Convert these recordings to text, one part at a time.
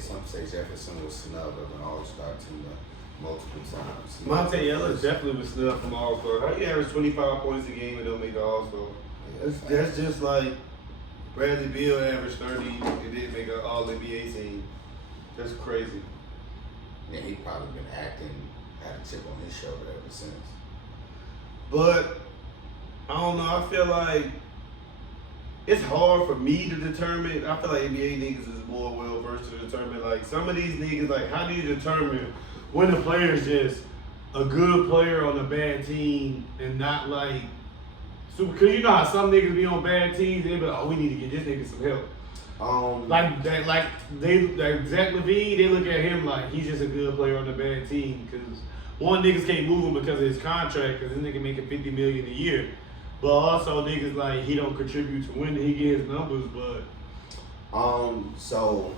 some say Jefferson was snubbed of an All-Star team multiple times. Monte Ellis definitely was snubbed from All-Star. How you average 25 points a game and don't make the All-Star? That's just like Bradley Beal averaged 30 and didn't make an All-NBA team. That's crazy. Yeah, he probably been acting, had a chip on his shoulder ever since. But I don't know. I feel like it's hard for me to determine. I feel like NBA niggas is more well versed to determine. Like some of these niggas, like how do you determine when a player is just a good player on a bad team and not like. So, because you know how some niggas be on bad teams, they be like, oh, we need to get this nigga some help. Like Zach LaVine, they look at him like he's just a good player on a bad team. Because one, niggas can't move him because of his contract, because this nigga making $50 million a year. But also niggas like he don't contribute to winning. He get his numbers, but. So,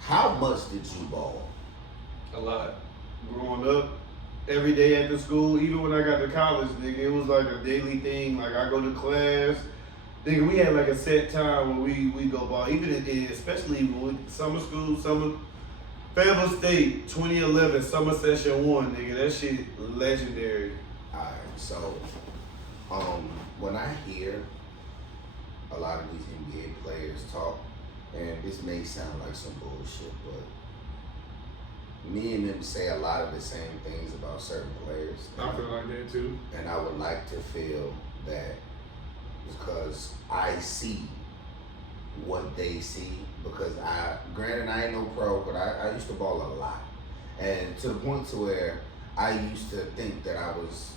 how much did you ball? A lot. Growing up. Every day at the school, even when I got to college, nigga, it was like a daily thing. Like I go to class, nigga, we had like a set time when we go ball. Even especially when summer school, Fayetteville State, 2011, summer session 1, nigga, that shit legendary. Alright, so when I hear a lot of these NBA players talk, and this may sound like some bullshit, but me and them say a lot of the same things about certain players. I feel like that too. And I would like to feel that because I see what they see, because granted I ain't no pro, but I used to ball a lot. And to the point to where I used to think that I was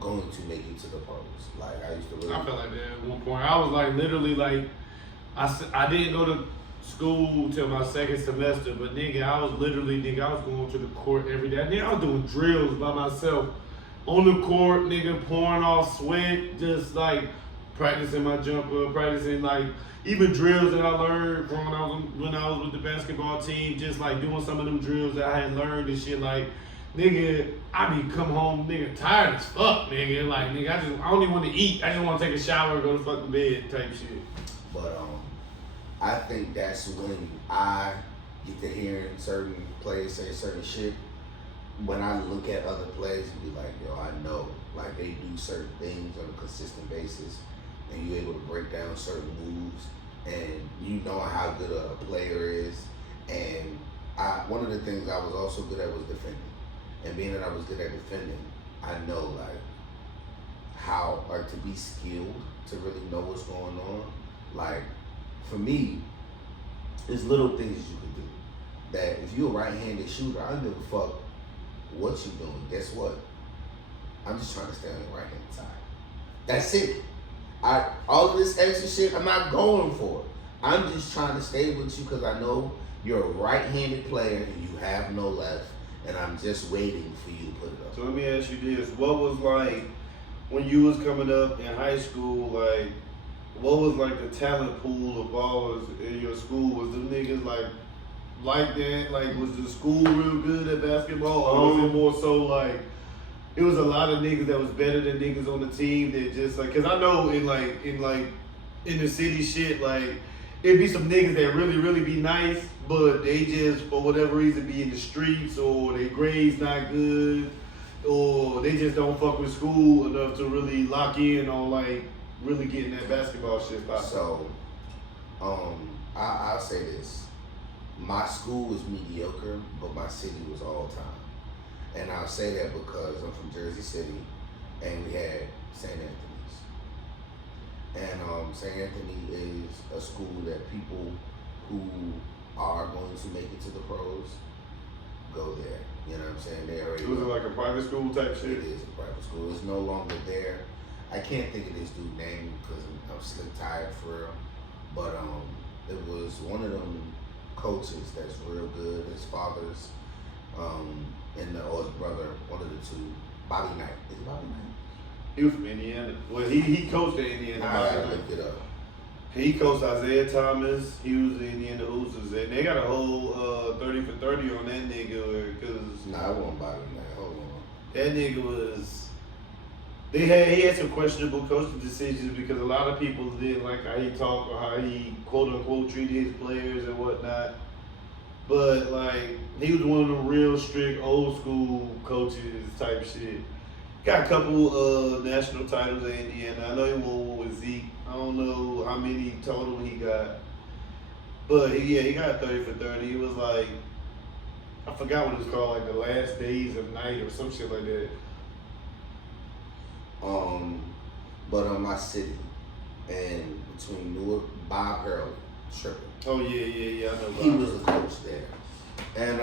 going to make it to the pros. Like I used to really. I felt like that at one point. I was like literally like, I didn't go to school till my second semester, but nigga, I was going to the court every day. Nigga, I was doing drills by myself on the court, nigga, pouring off sweat, just like practicing my jumper, practicing like even drills that I learned from when I was with the basketball team, just like doing some of them drills that I had learned and shit. Like, nigga, I be come home, nigga, tired as fuck, nigga. Like, nigga, I don't even want to eat. I just want to take a shower and go to fucking bed type shit. But I think that's when I get to hearing certain players say certain shit. When I look at other players and be like, yo, I know, like they do certain things on a consistent basis, and you're able to break down certain moves, and you know how good a player is. And one of the things I was also good at was defending. And being that I was good at defending, I know like how, like to be skilled, to really know what's going on. Like, for me, there's little things you can do. That if you're a right-handed shooter, I don't give a fuck what you're doing. Guess what? I'm just trying to stay on the right-hand side. That's it. All of this extra shit, I'm not going for it. I'm just trying to stay with you because I know you're a right-handed player and you have no left, and I'm just waiting for you to put it up. So let me ask you this. What was like, when you was coming up in high school, like, what was like the talent pool of ballers in your school? Was them niggas like that? Like, was the school real good at basketball? Or was it more so like, it was a lot of niggas that was better than niggas on the team that just like, cause I know in the city shit, like, it'd be some niggas that really be nice, but they just, for whatever reason, be in the streets, or their grades not good, or they just don't fuck with school enough to really lock in on like, really getting that basketball shit popping. So, I'll say this. My school was mediocre, but my city was all time. And I'll say that because I'm from Jersey City, and we had St. Anthony's. And St. Anthony is a school that people who are going to make it to the pros go there. You know what I'm saying? They already. Was it like a private school type shit? It is a private school. It's no longer there. I can't think of this dude's name because I'm slick tired for real. But it was one of them coaches that's real good. His father's or his brother, one of the two. Bobby Knight. Is it Bobby Knight? He was from Indiana. Well, he coached at Indiana. I looked it up. He coached Isaiah Thomas. He was the Indiana Oozers, and they got a whole 30 for 30 on that nigga. Cause I won't Bobby Knight. Hold on. That nigga was. He had some questionable coaching decisions because a lot of people didn't like how he talked or how he quote unquote treated his players and whatnot. But like he was one of them real strict old school coaches type shit. Got a couple national titles in Indiana. I know he won one with Zeke. I don't know how many total he got. But he got 30 for 30. It was like I forgot what it's called, like the last days of night or some shit like that. But my city and between Newark, Bob Hurley, tripping. Oh yeah, I know. He was the coach there, and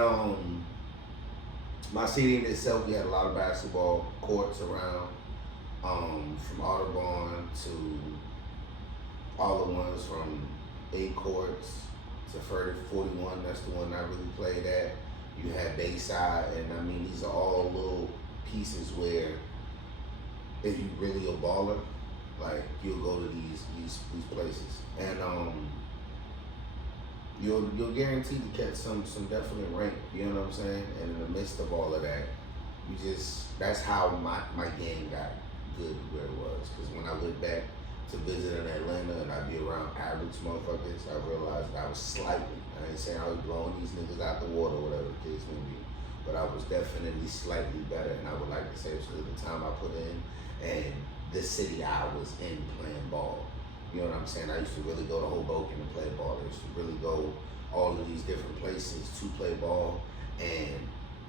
my city in itself, we had a lot of basketball courts around, from Audubon to all the ones from 8 courts to 41. That's the one I really played at. You had Bayside, and I mean these are all little pieces where if you really a baller, like you'll go to these places, and you'll guaranteed to catch some definite rank. You know what I'm saying? And in the midst of all of that, that's how my game got good where it was. Because when I went back to visit in Atlanta and I'd be around average motherfuckers, I realized that I was slightly. I ain't saying I was blowing these niggas out the water, whatever the case may be, but I was definitely slightly better. And I would like to say it's because of the time I put in and the city I was in playing ball. You know what I'm saying? I used to really go to Hoboken and play ball. I used to really go all of these different places to play ball and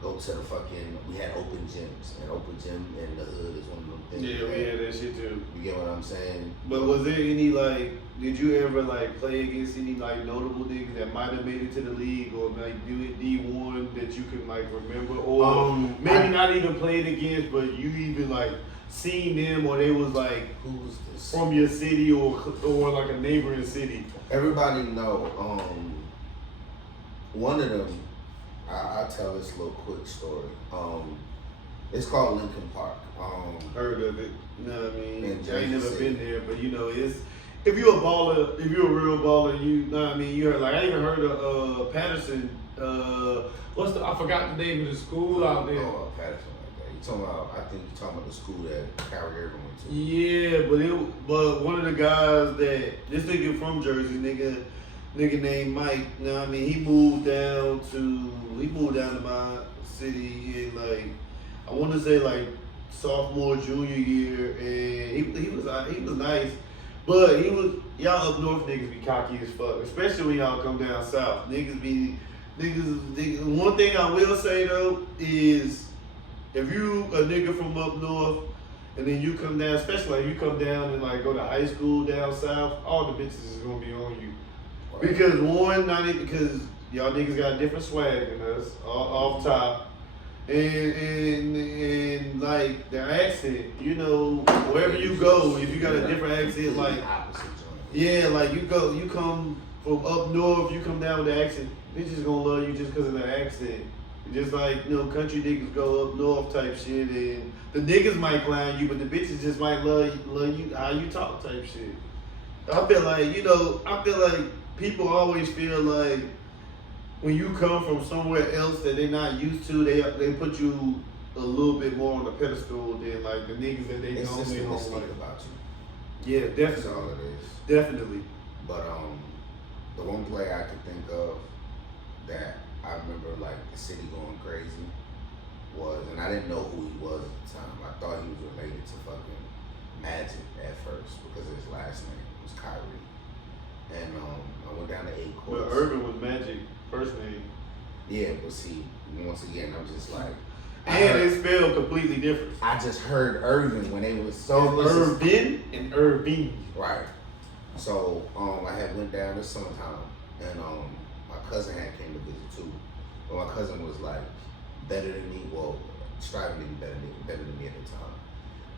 go to the fucking, we had open gyms, and open gym in the hood is one of them things. Yeah, we had that shit too. You get what I'm saying? But was there any like, did you ever like play against any like notable niggas that might have made it to the league or like do D1 that you can like remember, or maybe not even played against, but you even like seen them, or they was like Who was this? from your city or like a neighboring city? Everybody know, one of them, I'll tell this little quick story. It's called Lincoln Park. Heard of it. You know what I mean? In I ain't never Jersey been City. there, but you know, it's if you're a baller, if you're a real baller, you know what I mean. You heard like I even heard of Patterson. I forgot the name of the school out there. Oh, Patterson like that. You talking about? I think you're talking about the school that Kyrie Irving went to. Yeah, but one of the guys that this nigga from Jersey, nigga named Mike. You know what I mean? He moved down to my city in like I want to say like sophomore, junior year, and he was nice, but y'all up north niggas be cocky as fuck, especially when y'all come down south. Niggas. One thing I will say though is if you a nigga from up north and then you come down, especially like you come down and like go to high school down south, all the bitches is gonna be on you. Because because y'all niggas got a different swag than us off top, and like the accent, you know, wherever you go, if you got a different accent, like yeah, like you come from up north, you come down with the accent, bitches gonna love you just because of the accent. Just like you know, country niggas go up north type shit, and the niggas might clown you, but the bitches just might love you how you talk type shit. I feel like people always feel like when you come from somewhere else that they're not used to, they put you a little bit more on the pedestal than like the niggas that they It's just normally a don't mistake like. about you. Yeah, That's definitely. all it is. Definitely. But the one play I could think of that I remember like the city going crazy was, and I didn't know who he was at the time. I thought he was related to fucking Magic at first because his last name was Kyrie. And I went down to 8 courts. But Urban was Magic first name. Yeah, but see, once again, I'm just like. And it's spelled completely different. I just heard Irvin when they was so. Irvin and Irving. Right. So I had went down this summertime, and my cousin had came to visit too. But my cousin was like better than me, well, striving to be better than me at the time.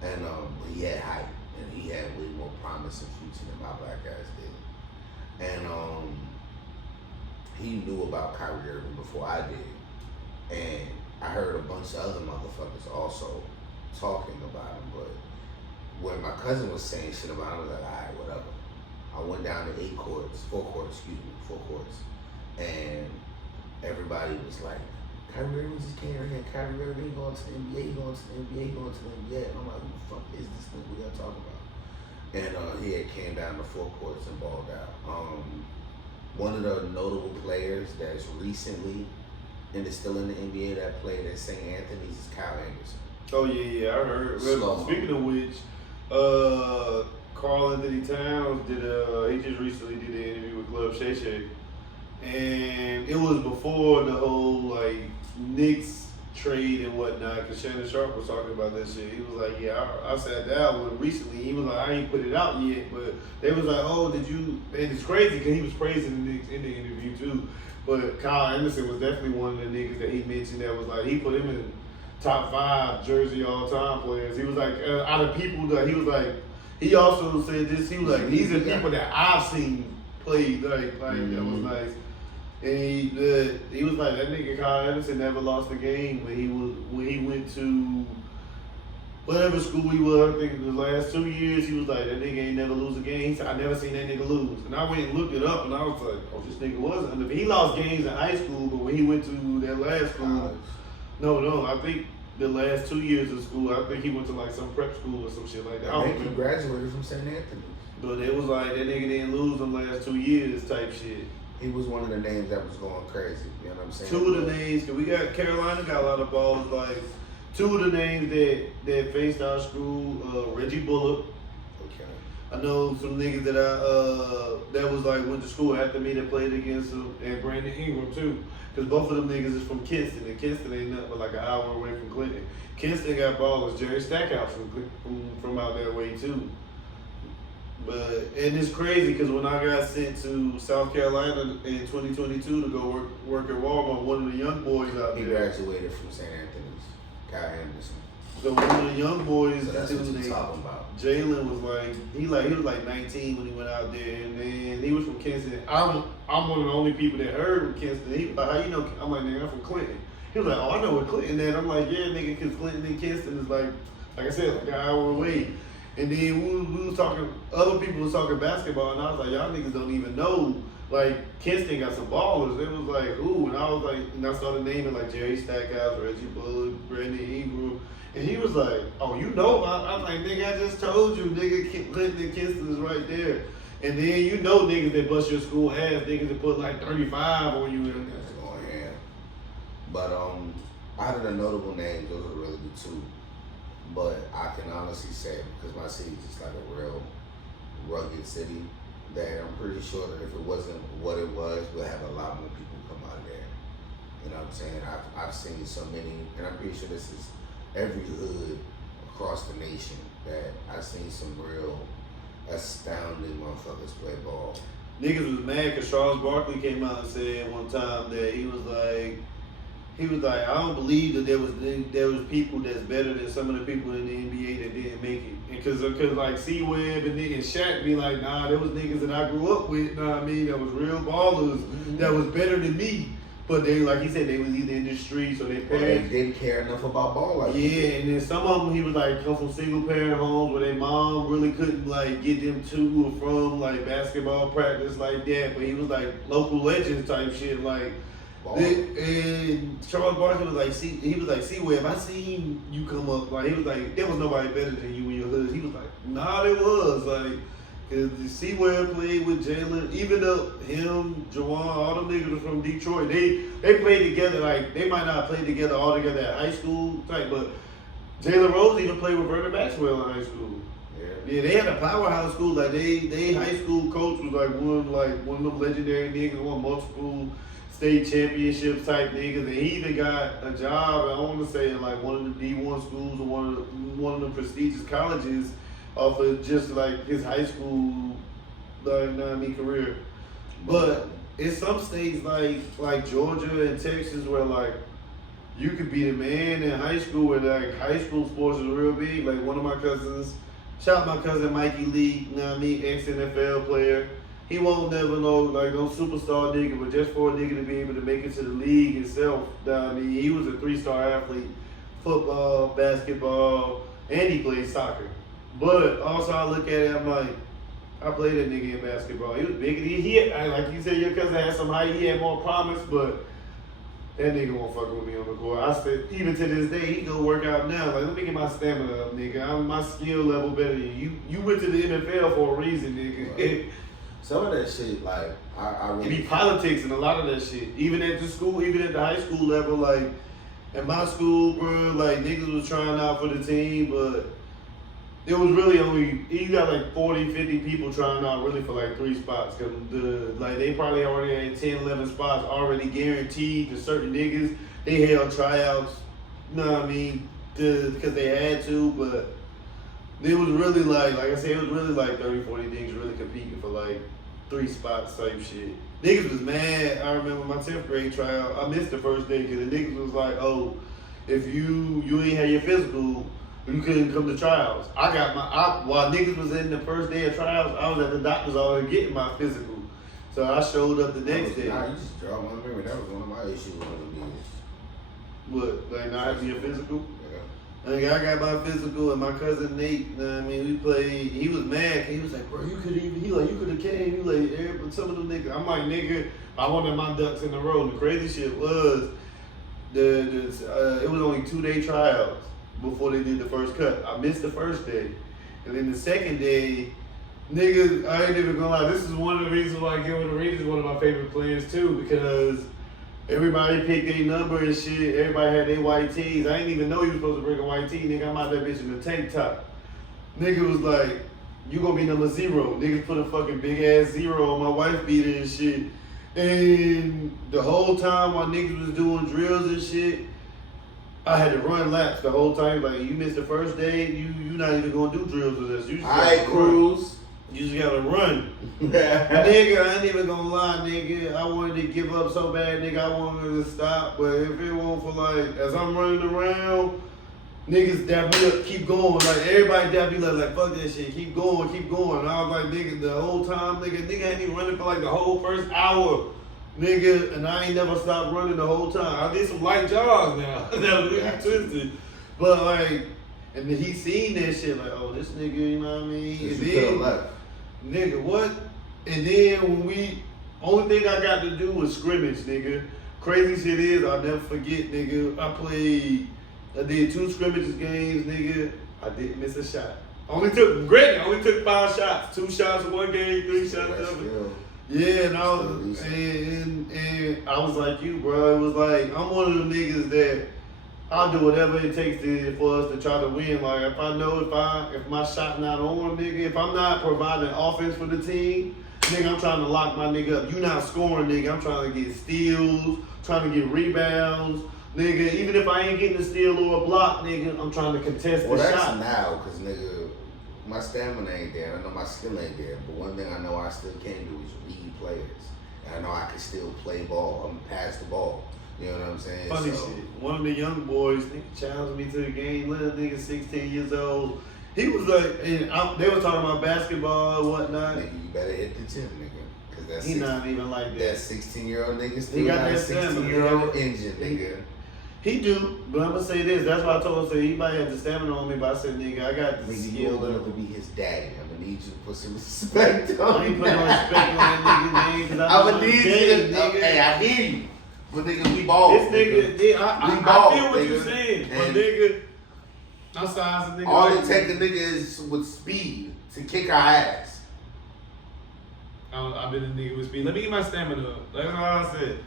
And he had height, and he had way more promise and future than my black ass did. And he knew about Kyrie Irving before I did. And I heard a bunch of other motherfuckers also talking about him, but when my cousin was saying shit about him, I was like, alright, whatever. I went down to 4 courts, and everybody was like, Kyrie Irving just came here, Kyrie Irving going to the NBA, going to the NBA, going to the NBA. And I'm like, who the fuck is this thing we are talking about? And he had came down to 4 courts and balled out. one of the notable players that's recently and is still in the NBA that played at St. Anthony's is Kyle Anderson. Oh yeah, I heard. Well, speaking of which, Karl Anthony Towns he just recently did an interview with Club Shay Shay, and it was before the whole like Knicks trade and whatnot. Cause Shannon Sharp was talking about that shit. He was like, yeah, I sat down with him recently. He was like, I ain't put it out yet, but they was like, oh, did you? And it's crazy because he was praising the Knicks in the interview too. But Kyle Anderson was definitely one of the niggas that he mentioned that was like, he put him in top 5 Jersey all-time players. He was like, out of people that he was like, he also said this, he was like, these are people that I've seen play, like that was nice. And he was like, that nigga Kyle Anderson never lost a game when he went to whatever school he was. I think in the last 2 years, he was like, that nigga ain't never lose a game. He said, I never seen that nigga lose. And I went and looked it up, and I was like, oh, this nigga was undefeated. He lost games in high school, but when he went to that last school, no, I think the last 2 years of school, I think he went to like some prep school or some shit like that. I think he graduated from St. Anthony's. But it was like, that nigga didn't lose them last 2 years type shit. He was one of the names that was going crazy. You know what I'm saying? Two of the names, cause we got Carolina got a lot of balls. Like 2 of the names that faced our school, Reggie Bullock. Okay. I know some niggas that was like went to school after me that played against him, and Brandon Ingram too. Cause both of them niggas is from Kinston, and Kinston ain't nothing but like an hour away from Clinton. Kinston got ballers, Jerry Stackhouse from out that way too. And it's crazy because when I got sent to South Carolina in 2022 to go work at Walmart, one of the young boys out there. He graduated from St. Anthony's, Kyle Anderson. So one of the young boys, so that's what you're talking about. Jalen was like, he was like 19 when he went out there, and then he was from Kinston. I'm one of the only people that heard from Kinston. He was like, how you know? I'm like, nigga, I'm from Clinton. He was like, oh, I know where Clinton is. I'm like, yeah, nigga, because Clinton and Kinston is like I said, like an hour away. And then we was talking, other people was talking basketball, and I was like, y'all niggas don't even know. Like, Kinston got some ballers. It was like, ooh, and I was like, and I started naming like Jerry Stackhouse, Reggie Bullock, Brandon Ingram. And he was like, oh, you know about, I'm like, nigga, I just told you, nigga, Clinton and Kinston is right there. And then you know niggas that bust your school ass, niggas that put like 35 on you. And that's going ham. But out of the notable names, those are really the 2. But I can honestly say, because my city is just like a real rugged city, that I'm pretty sure that if it wasn't what it was, we'll have a lot more people come out of there. You know what I'm saying? I've seen so many, and I'm pretty sure this is every hood across the nation, that I've seen some real astounding motherfuckers play ball. Niggas was mad because Charles Barkley came out and said one time that he was like, I don't believe that there was people that's better than some of the people in the NBA that didn't make it. And cause like C-Web and Shaq be like, nah, there was niggas that I grew up with, know what I mean, that was real ballers, that was better than me. But they, like he said, they was either in the streets or they parents didn't care enough about ball like yeah, and then some of them he was like come from single parent homes where their mom really couldn't like get them to or from like basketball practice like that. But he was like local legends type shit like. And Charles Barkley was like, C-Web, I seen you come up. Like, he was like, there was nobody better than you in your hood. He was like, nah, there was. Like, cause C-Web played with Jalen, even though him, Jawan, all them niggas are from Detroit. They played together, like, they might not play together all together at high school type, but Jalen Rose even played with Vernon Maxwell in high school. Yeah, they had a powerhouse school. Like, they high school coach was like one of them legendary niggas, won multiple state championship type niggas, and he even got a job, I want to say, in like one of the D1 schools or one of the prestigious colleges off of just like his high school career. But in some states like Georgia and Texas where like you could be the man in high school where like high school sports is real big. Like one of my cousins, shout out my cousin Mikey Lee, you know what I mean, ex-NFL player. He won't never know, like, no superstar nigga, but just for a nigga to be able to make it to the league itself, I mean, he was a 3-star athlete, football, basketball, and he played soccer. But also I look at it, I'm like, I played that nigga in basketball. He was big. He had, like you said, your cousin had some height, he had more promise, but that nigga won't fuck with me on the court. I said, even to this day, he go work out now. Like, let me get my stamina up, nigga. My skill level better than you. You went to the NFL for a reason, nigga. Right. Some of that shit, like, I It really. be politics and a lot of that shit. Even at the school, even at the high school level, like at my school, bro, like niggas was trying out for the team, but it was really only, you got like 40, 50 people trying out really for like 3 spots. Cause they probably already had 10, 11 spots already guaranteed to certain niggas. They held tryouts, you know what I mean, because they had to, but it was really like I said, it was really like 30, 40 niggas really competing for like 3 spots type shit. Niggas was mad. I remember my 10th grade tryout. I missed the first day because the niggas was like, oh, if you ain't had your physical, you couldn't come to trials. While niggas was in the first day of trials, I was at the doctor's office getting my physical. So I showed up the next day. Nah, you just draw my memory. That was one of my issues with the niggas. What, like not having your physical? Yeah. Like I got my physical and my cousin Nate, you know what I mean, we played. He was mad. He was like, bro, you could have came. He like, but some of them niggas. I'm like, nigga, I wanted my ducks in the row. And the crazy shit was, it was only 2-day trials before they did the first cut. I missed the first day, and then the second day, niggas, I ain't even gonna lie. This is one of the reasons why Gilbert Arenas is one of my favorite players too, because everybody picked their number and shit. Everybody had their white tees. I didn't even know you was supposed to bring a white tee. Nigga, I'm out that bitch in a tank top. Nigga was like, you gonna be number 0. Niggas put a fucking big ass 0 on my wife beater and shit. And the whole time while niggas was doing drills and shit, I had to run laps the whole time. Like, you missed the first day, you not even gonna do drills with us. You just Alright, Cruz. You just gotta run. Nigga, I ain't even gonna lie, nigga. I wanted to give up so bad, nigga. I wanted to stop. But if it weren't for like, as I'm running around, niggas dap me up, keep going. Like, everybody dap me like, fuck that shit. Keep going, keep going. And I was like, nigga, the whole time, nigga ain't even running for like the whole first hour. Nigga, and I ain't never stopped running the whole time. I did some light jogs now. That was really twisted. But like, and then he seen that shit like, oh, this nigga, you know what I mean? You And could then, have left. nigga, what? And then when only thing I got to do was scrimmage, nigga. Crazy shit is, I'll never forget, nigga. I did 2 scrimmages games, nigga. I didn't miss a shot. Only took 5 shots. 2 shots in one game, 3 shots in the other. Yeah, and I was like you, bro. It was like, I'm one of them niggas that I'll do whatever it takes for us to try to win. Like, if I know if my shot not on, nigga, if I'm not providing offense for the team, nigga, I'm trying to lock my nigga up. You not scoring, nigga. I'm trying to get steals, trying to get rebounds. Nigga, even if I ain't getting a steal or a block, nigga, I'm trying to contest the shot. Well, that's now, because, nigga, my stamina ain't there. I know my skill ain't there. But one thing I know I still can do is read players. And I know I can still play ball. I'm pass the ball. You know what I'm saying? Funny shit. One of the young boys, nigga, challenged me to the game. Little nigga, 16 years old. He was like, they were talking about basketball and whatnot. Nigga, you better hit the gym, nigga. Because that's he not even like that. That 16-year-old nigga still He got got a that 16-year-old engine, nigga. He do, but I'm gonna say this. That's why I told him, he might have the stamina on me, but I said, nigga, I got the Nigga, skill. you old enough to be his daddy. I'm gonna need you to put some respect on I ain't putting no respect on that nigga name, cause I'm gonna need you dead, to, nigga. hey, I hear you. But nigga, we ball. This nigga, I ball, feel what nigga. you're saying, but And nigga, I'm size a nigga. all like it take a nigga is with speed to kick our ass. I've been a nigga with speed. Let me get my stamina up. That's all I said.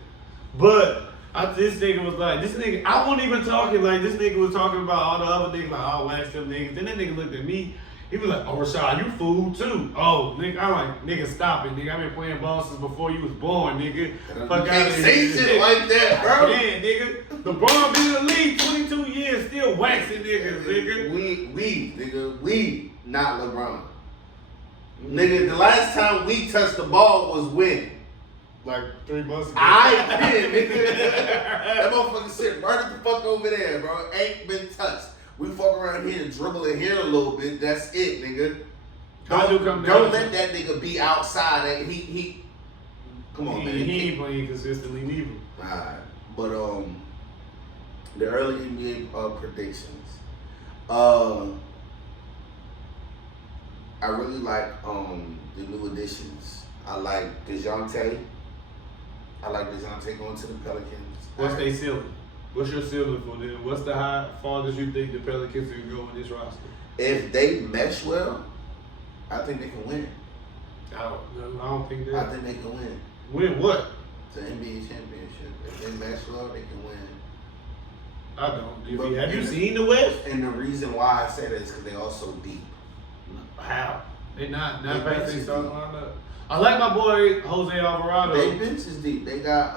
But this nigga was like, I wasn't even talking like this nigga was talking about all the other niggas, like, oh, wax them niggas. Then that nigga looked at me. He was like, oh, Rashad, you fool too. Oh, nigga, I'm like, nigga, stop it, nigga. I've been playing ball since before you was born, nigga. Fuck out of say here. shit like that, bro. Yeah, nigga. LeBron been in the league 22 years, still waxing niggas, nigga. We not LeBron. Nigga, the last time we touched the ball was when? Like 3 months ago. I did, nigga. That motherfucker sit right the fuck over there, bro. Ain't been touched. We fuck around here and dribble in here a little bit. That's it, nigga. Don't let that nigga be outside. He come on, man. He ain't playing consistently neither. Alright. But the early NBA predictions. I really like the new additions. I like DeJounte. I like DeJounte going to the Pelicans. What's their ceiling? What's your ceiling for them? What's the farthest you think the Pelicans can go in this roster? If they mesh well, I think they can win. I don't think I that. think they can win Win what? the NBA championship. If they match up, they can win. I don't. But- Have you seen the West? And the reason why I say that is because they also deep. How? They not They past bench their is starting deep. lineup. I like my boy Jose Alvarado. They bench is deep. They got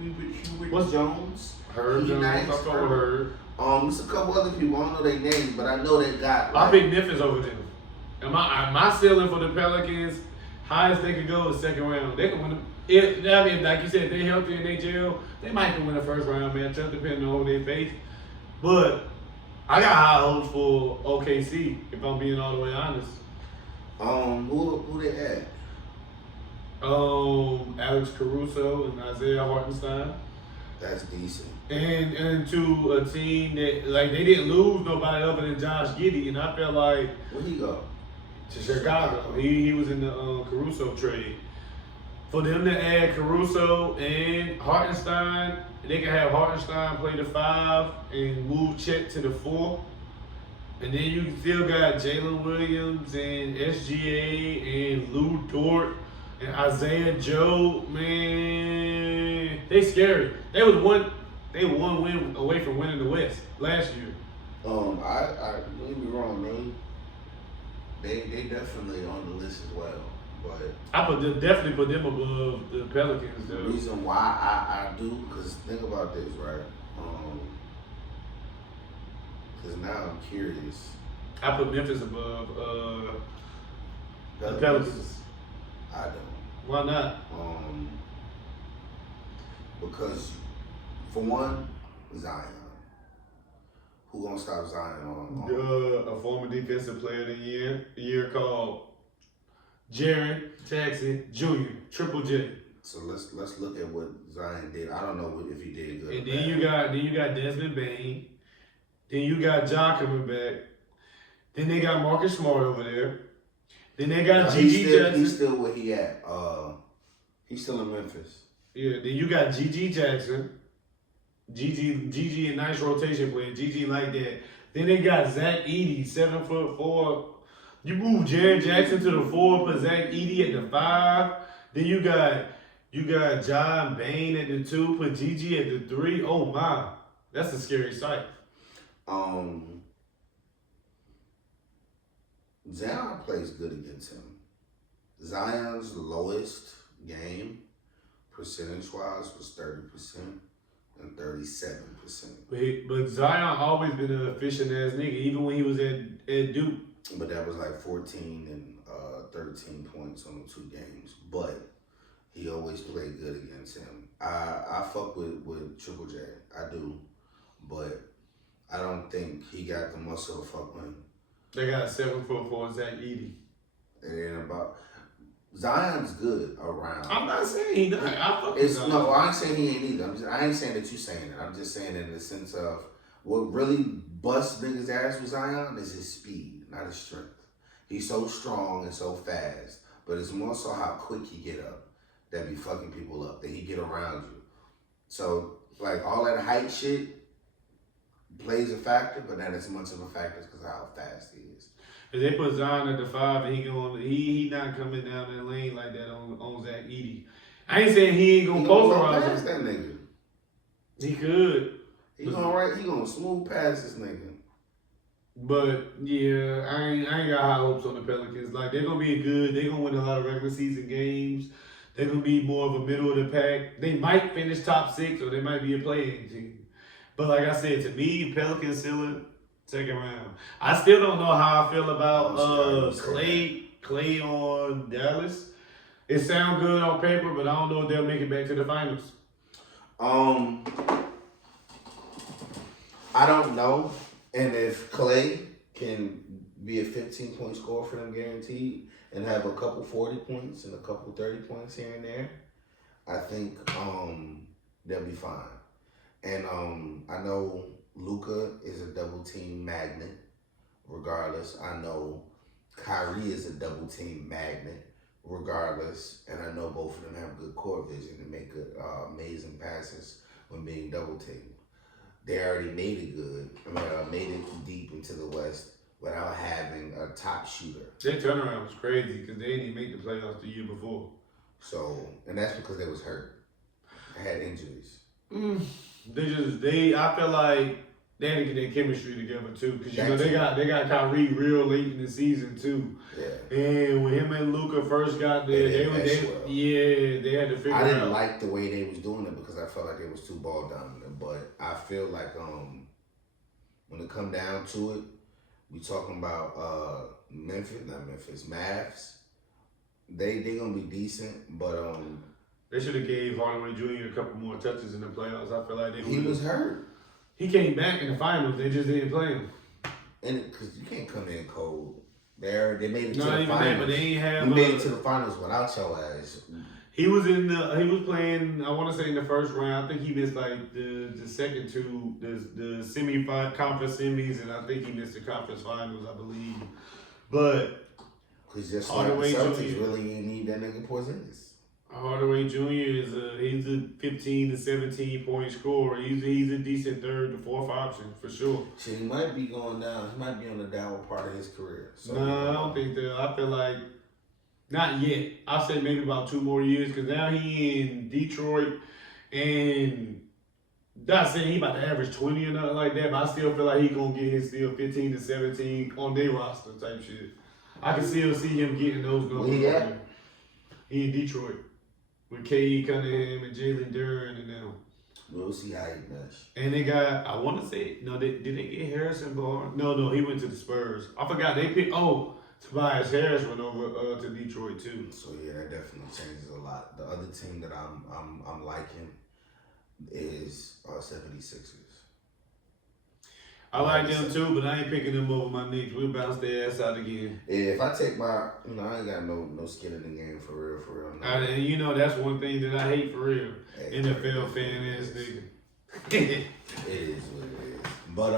Hubert Jones. Herb He Jones. I nice. fuck with Herb. There's a couple other people. I don't know their names, but I know they got. I Like, pick Memphis over them. And my ceiling for the Pelicans, highest they could go is second round. They can win. I mean, like you said, if they healthy and they gel, they might can win the first round matchup depending on who they face. But I got high hopes for OKC if I'm being all the way honest. who they had? Alex Caruso and Isaiah Hartenstein. That's decent. And to a team that like they didn't lose nobody other than Josh Giddey, and I felt like Where he go? to Chicago. He was in the Caruso trade. For them to add Caruso and Hartenstein, they can have Hartenstein play the 5 and move Chet to the 4. And then you still got Jalen Williams and SGA and Lou Dort and Isaiah Joe. Man, they scary. They one win away from winning the West last year. I don't get me wrong, man. They definitely on the list as well. But I definitely put them above the Pelicans the though. reason why I do, because think about this, right? Because now I'm curious. I put Memphis above the Pelicans. I don't. Why not? Because for one, Zion. Who gonna stop Zion on? A former defensive player of the year called Jaren Jackson Jr. Triple J. So let's look at what Zion did. I don't know if he did good. And or then bad. you got Desmond Bain. Then you got Ja coming back. Then they got Marcus Smart over there. Then they got Gigi Jackson. He's still where he at. He's still in Memphis. Yeah, then you got Gigi Jackson. Gigi a nice rotation player. Gigi like that. Then they got Zach Edey, 7'4". You move Jared Jackson to the 4, put Zach Edey at the 5. Then you got John Bain at the 2, put Gigi at the 3. Oh my, that's a scary sight. Zion plays good against him. Zion's lowest game, percentage-wise, was 30% and 37%. But Zion always been an efficient ass nigga, even when he was at Duke. But that was like 14 and 13 points on the 2 games. But he always played good against him. I fuck with Triple J. I do. But I don't think he got the muscle to fuck with him. They got a 7'4" Zach Edey. It ain't about Zion's good around. I'm not saying he not. I fuck with It's Zion. no, I ain't saying he ain't either. I ain't saying that you saying it. I'm just saying it in the sense of what really busts niggas' ass with Zion is his speed, not his strength. He's so strong and so fast, but it's more so how quick he get up that be fucking people up, that he get around you. So like all that height shit plays a factor, but not as much of a factor because of how fast he is. If they put Zion at the 5 and he not coming down that lane like that on Zach Edey. I ain't saying he ain't gonna polarize past him. that nigga. He could. He gonna smooth past this nigga. But yeah, I ain't got high hopes on the Pelicans. Like they're gonna be good. They're gonna win a lot of regular season games. They're gonna be more of a middle of the pack. They might finish top 6 or they might be a play-in team. But like I said, to me, Pelicans ceiling, second round. I still don't know how I feel about Clay on Dallas. It sounds good on paper, but I don't know if they'll make it back to the finals. I don't know. And if Clay can be a 15-point scorer for them guaranteed and have a couple 40 points and a couple 30 points here and there, I think they'll be fine. And I know Luka is a double team magnet, regardless. I know Kyrie is a double team magnet, regardless. And I know both of them have good court vision and make good, amazing passes when being double teamed. They already made it good. I mean, made it deep into the West without having a top shooter. Their turnaround was crazy because they didn't even make the playoffs the year before. So, and that's because they was hurt. They had injuries. I feel like they had to get their chemistry together too, because you know That's they got Kyrie real late in the season too. Yeah. And when him and Luka first got there, they had to figure out. I didn't like the way they was doing it because I felt like it was too ball dominant. But I feel like when it come down to it, we talking about Mavs. They gonna be decent, but they should have gave Hardaway Jr. a couple more touches in the playoffs. I feel like he was hurt. He came back in the finals. They just didn't play him. And because you can't come in cold. They made it to Not the even finals. that, but they ain't have. You made it to the finals without your ass. He was playing. I want to say in the first round. I think he missed like the second two, the conference semis, and I think he missed the conference finals. I believe, but because just like the Celtics really need that nigga Porzingis. Hardaway Jr. he's a 15 to 17 point scorer. He's a decent third to fourth option for sure. He might be going down. He might be on the downward part of his career. So, no, I don't think that. I feel like not yet. I'll say maybe about 2 more years because now he in Detroit and not saying he about to average 20 or nothing like that, but I still feel like he gonna get his still 15 to 17 on their roster type shit. I can still see him getting those numbers. Yeah. He in Detroit. With K.E. Cunningham and Jalen Duren and them. We'll see how he mesh. And they got, I want to say, no, did they get Harrison Barnes? No, he went to the Spurs. I forgot they picked, Tobias Harris went over to Detroit too. So yeah, that definitely changes a lot. The other team that I'm liking is 76ers. I like them too, but I ain't picking them over my Knicks. We'll bounce their ass out again. Yeah, if I take I ain't got no skin in the game for real. No. And you know that's one thing that I hate for real. Hey, NFL fan ass nigga. It is what it is. But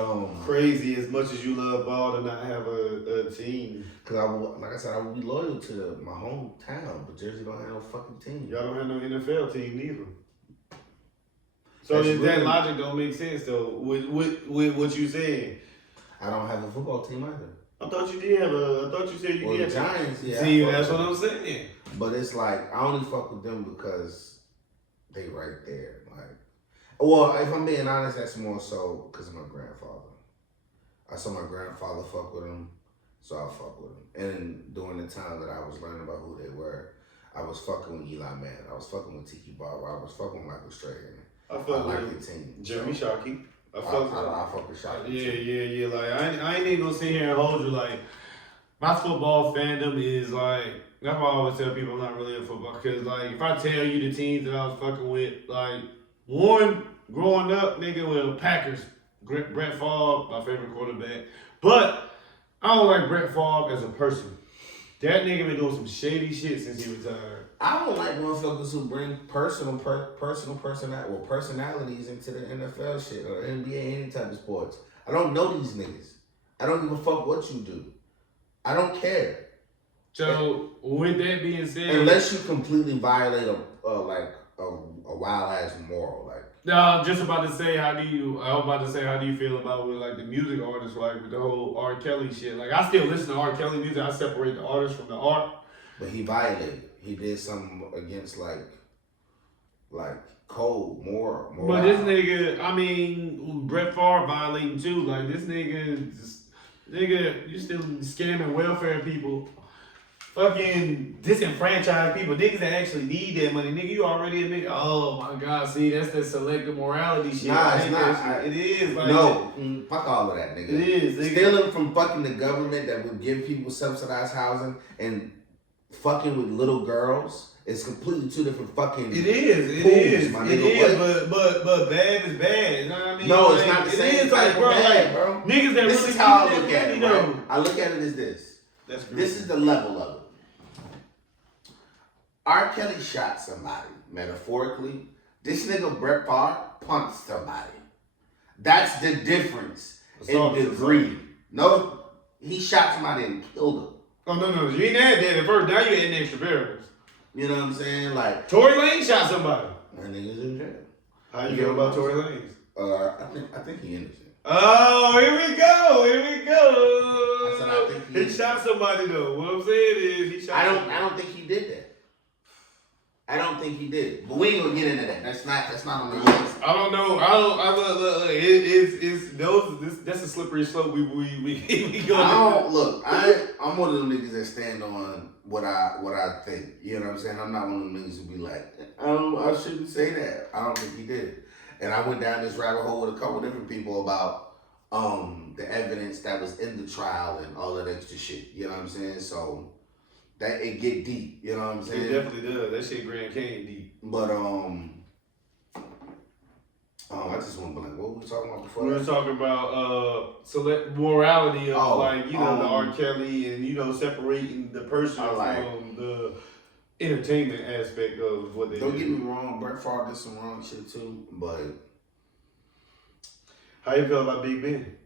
crazy as much as you love ball to not have a team. Cause like I said, I would be loyal to my hometown, but Jersey don't have no fucking team. Y'all don't have no NFL team neither. So that logic don't make sense though. With what you saying, I don't have a football team either. I thought you did have I thought you said you did. The Giants, yeah. See, that's what I'm saying. But it's like I only fuck with them because they right there. Like, well, if I'm being honest, that's more so because of my grandfather. I saw my grandfather fuck with them, so I fuck with them. And during the time that I was learning about who they were, I was fucking with Eli Manning. I was fucking with Tiki Barber. I was fucking with Michael Strahan. I fuck like with the team. Jeremy Shockey. I fuck with Shockey. Yeah. Like I ain't even gonna sit here and hold you. Like my football fandom is like that's why I always tell people I'm not really in football because like if I tell you the teams that I was fucking with, like one growing up, nigga, well Packers, Brett Favre, my favorite quarterback, but I don't like Brett Favre as a person. That nigga been doing some shady shit since he retired. I don't like motherfuckers who bring personalities into the NFL shit or NBA, any type of sports. I don't know these niggas. I don't give a fuck what you do. I don't care. So with that being said, unless you completely violate a wild ass moral, like. No, I'm just about to say how do you feel about with like the music artists, like with the whole R. Kelly shit? Like I still listen to R. Kelly music. I separate the artist from the art. But he violated. He did something against like code more. But this nigga, I mean, Brett Favre violating too. Like this nigga, you still scamming welfare people. Fucking disenfranchised people, niggas that actually need that money. Nigga, you already a nigga. Oh my God, see, that's that selective morality shit. Nah, it's not. It is. Like, no, fuck all of that, nigga. It is. Nigga. Stealing from fucking the government that would give people subsidized housing and fucking with little girls is completely two different fucking. It is. My it nigga. is. But bad is bad. You know what I mean? No, like, it's not the same type of bad, bro. Niggas that this really is how I need look that at it, money, right? though. I look at it as this. That's great. This is the level of it. R. Kelly shot somebody, metaphorically. This nigga Brett Favre punched somebody. That's the difference in degree. No, he shot somebody and killed him. Oh, no. You ain't had that at first. Now you adding extra variables. You know what I'm saying? Like, Tory Lanez shot somebody. that nigga's in jail. How you feel about Tory Lanez? I think he innocent. Oh, here we go. Here we I said I go. think He shot somebody though. What I'm saying is he shot. I don't think he did that. I don't think he did. But we ain't gonna get into that. That's not on the list. I don't know. I look. That's a slippery slope. We go. I'm one of them niggas that stand on what I think. You know what I'm saying? I'm not one of them niggas who be like, I shouldn't say that. I don't think he did it. And I went down this rabbit hole with a couple different people about the evidence that was in the trial and all that extra shit. You know what I'm saying? So that it get deep. You know what I'm saying? It definitely does. That shit Grand Canyon deep. But I just want to be like, what were we talking about before? We were talking about morality of the R. Kelly and separating the person from the entertainment aspect of what they do. Don't get me wrong, Brett Favre did some wrong shit too, but how you feel about Big Ben?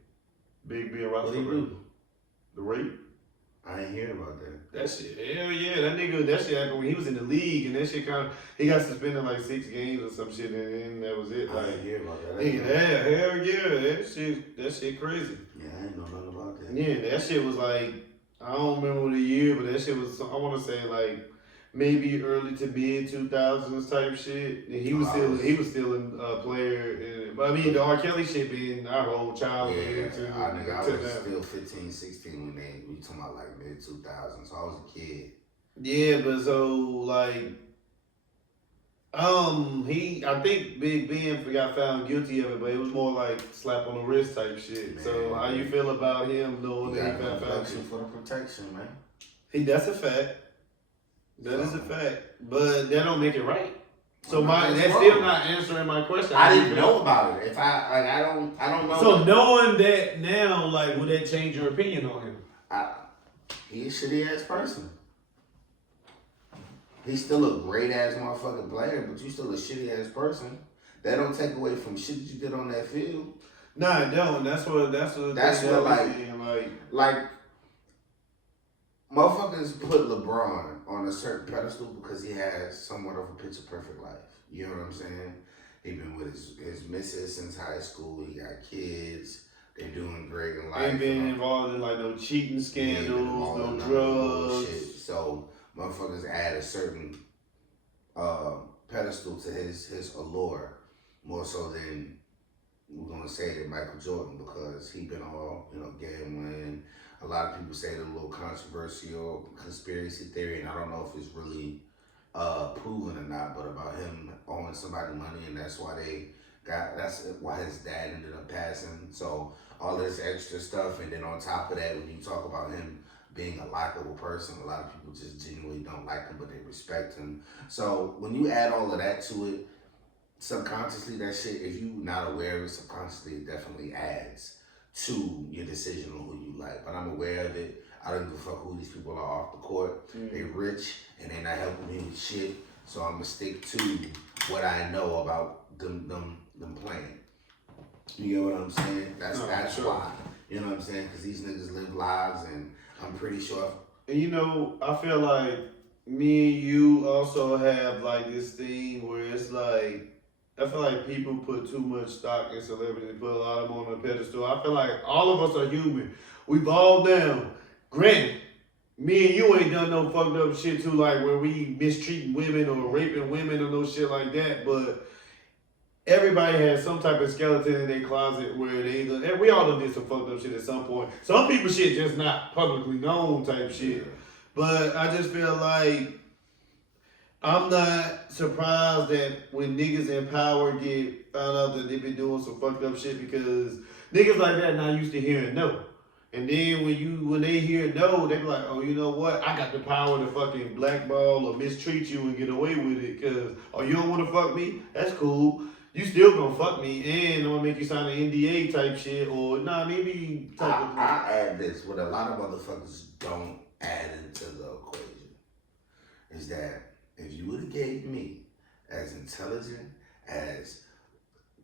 Big Ben Roethlisberger. The rape? I ain't hear about that. That shit, hell yeah, that shit happened when he was in the league, and that shit he got suspended like 6 games or some shit, and then that was it. I ain't hear about that. Hell yeah, that shit crazy. Yeah, I ain't know nothing about that. Yeah, that shit was like, I don't remember the year, but that shit was, I want to say like maybe early to mid 2000s type shit. And he was still a player. But I mean, the R. Kelly shit being our whole childhood. I was still 15, 16 when we talking about like mid 2000s. So I was a kid. Yeah, but so like, I think Big Ben got found guilty of it, but it was more like slap on the wrist type shit. Man, so how you feel about him knowing that he got found guilty? For the protection, man. That's a fact. That is a fact, but that don't make it right. So that's still not answering my question. I didn't know about it. If I don't know. So knowing that now, like, would that change your opinion on him? He's a shitty ass person. He's still a great ass motherfucking player, but you still a shitty ass person. That don't take away from shit that you did on that field. Nah, it don't. That's what like motherfuckers put LeBron on a certain pedestal because he has somewhat of a picture perfect life. You know what I'm saying? He been with his missus since high school. He got kids. They're doing great in life. Ain't been involved in like no cheating scandals, no drugs. So motherfuckers add a certain pedestal to his allure, more so than we're gonna say that Michael Jordan, because he been all gambling. A lot of people say it's a little controversial conspiracy theory, and I don't know if it's really proven or not, but about him owing somebody money, and that's why his dad ended up passing. So all this extra stuff, and then on top of that, when you talk about him being a likable person, a lot of people just genuinely don't like him, but they respect him. So when you add all of that to it, subconsciously, that shit, if you're not aware of it, subconsciously, it definitely adds to your decision on who you like. But I'm aware of it. I don't give a fuck who these people are off the court. They rich and they not helping me with shit. So I'm gonna stick to what I know about them playing. You get what I'm saying? That's why. You know what I'm saying? Because these niggas live lives, and I'm pretty sure. And I feel like me and you also have like this thing where it's like, I feel like people put too much stock in celebrities, put a lot of them on a pedestal. I feel like all of us are human. We've all down. Granted, me and you ain't done no fucked up shit too, like where we mistreating women or raping women or no shit like that, but everybody has some type of skeleton in their closet where and we all done did some fucked up shit at some point. Some people shit just not publicly known type shit. But I just feel like I'm not surprised that when niggas in power get found out that they been doing some fucked up shit, because niggas like that not used to hearing no. And then when they hear no, they be like, oh, you know what? I got the power to fucking blackball or mistreat you and get away with it, because, oh, you don't want to fuck me? That's cool. You still gonna fuck me, and I'm gonna make you sign an NDA type shit, or maybe type of. I add this, what a lot of motherfuckers don't add into the equation is that if you would have gave me as intelligent, as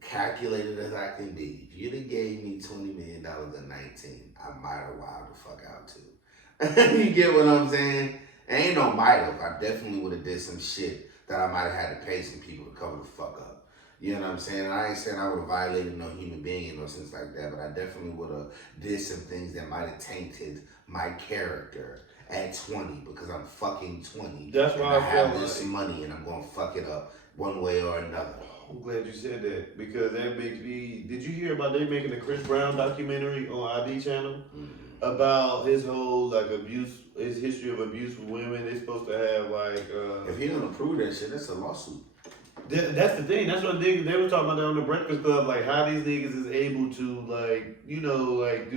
calculated as I can be, if you'd have gave me $20 million at 19, I might have wild the fuck out too. You get what I'm saying? Ain't no might have. I definitely would have did some shit that I might have had to pay some people to cover the fuck up. You know what I'm saying? I ain't saying I would have violated no human being in no sense like that, but I definitely would have did some things that might have tainted my character at 20 because I'm fucking 20. That's why I have felt this like, money and I'm gonna fuck it up one way or another. I'm glad you said that because that makes me. Did you hear about they making a Chris Brown documentary on ID channel about his whole like abuse, his history of abuse with women? They're supposed to have like. If he don't approve that shit, that's a lawsuit. That's the thing. That's what they were talking about on the Breakfast Club, like how these niggas is able to like like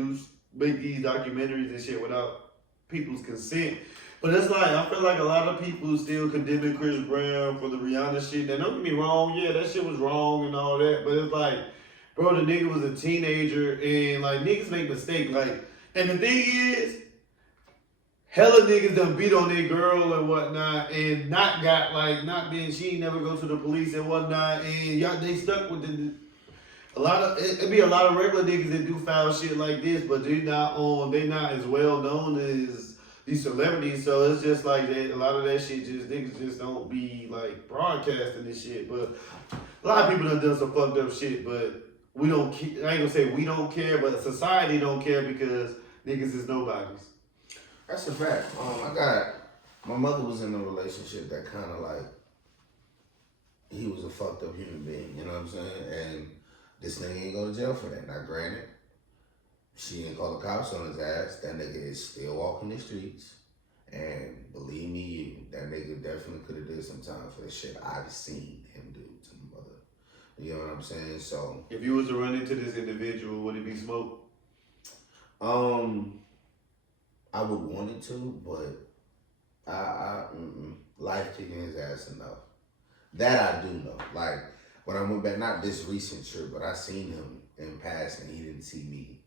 make these documentaries and shit without people's consent. But it's like I feel like a lot of people still condemning Chris Brown for the Rihanna shit. Now don't get me wrong, yeah, that shit was wrong and all that. But it's like, bro, the nigga was a teenager and like niggas make mistakes. Like, and the thing is, hella niggas done beat on their girl and whatnot and she ain't never go to the police and whatnot and y'all they stuck with it'd be a lot of regular niggas that do foul shit like this, but they not as well known as these celebrities, so it's just like that. A lot of that shit niggas just don't be like broadcasting this shit, but a lot of people done some fucked up shit, but we don't, I ain't gonna say we don't care, but society don't care because niggas is nobodies. That's a fact. My mother was in a relationship that kind of like, he was a fucked up human being, you know what I'm saying? And this nigga ain't go to jail for that. Now granted, she didn't call the cops on his ass. That nigga is still walking the streets. And believe me, that nigga definitely could have did some time for the shit I've seen him do to my mother. You know what I'm saying? So if you was to run into this individual, would it be smoke? I would want it to, but life kicking his ass enough. That I do know. Like when I went back, not this recent trip, but I seen him in passing. He didn't see me,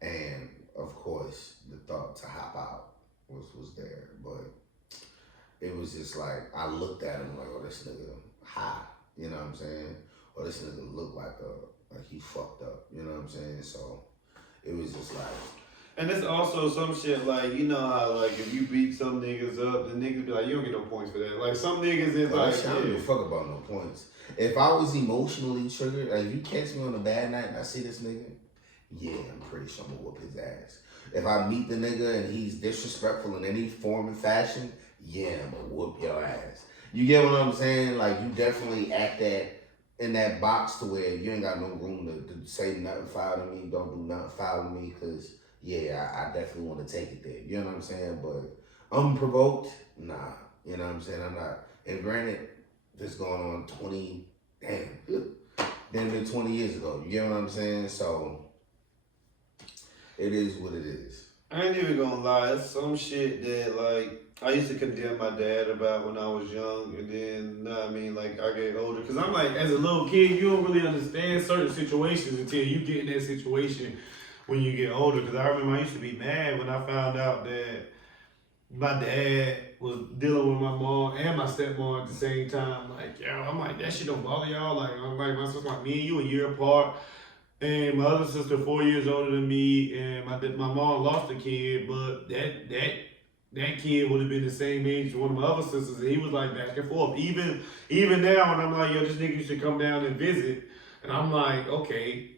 and of course the thought to hop out was there, but it was just like I looked at him like, oh, this nigga high, you know what I'm saying? Or this nigga look like he fucked up, you know what I'm saying? So it was just like. And it's also some shit like, you know how like if you beat some niggas up, the niggas be like, you don't get no points for that. Like some niggas is like, I don't give a fuck about no points. If I was emotionally triggered, like if you catch me on a bad night and I see this nigga, yeah, I'm pretty sure I'm gonna whoop his ass. If I meet the nigga and he's disrespectful in any form and fashion, yeah, I'm gonna whoop your ass. You get what I'm saying? Like you definitely act in that box to where you ain't got no room to say nothing foul to me, don't do nothing foul to me, cause yeah, I definitely want to take it there. You know what I'm saying? But unprovoked, nah. You know what I'm saying? I'm not. And granted, this going on 20 years ago. You get what I'm saying? So it is what it is. I ain't even gonna lie. It's some shit that like I used to condemn my dad about when I was young, and then I mean, like I get older, cause I'm like, as a little kid, you don't really understand certain situations until you get in that situation. When you get older, because I remember I used to be mad when I found out that my dad was dealing with my mom and my stepmom at the same time. Like, yo, I'm like, that shit don't bother y'all. Like, I'm like, my sister, like, me and you a year apart, and my other sister 4 years older than me, and my mom lost a kid, but that kid would have been the same age as one of my other sisters, and he was like back and forth. Even now, when I'm like, yo, this nigga should come down and visit, and I'm like, okay.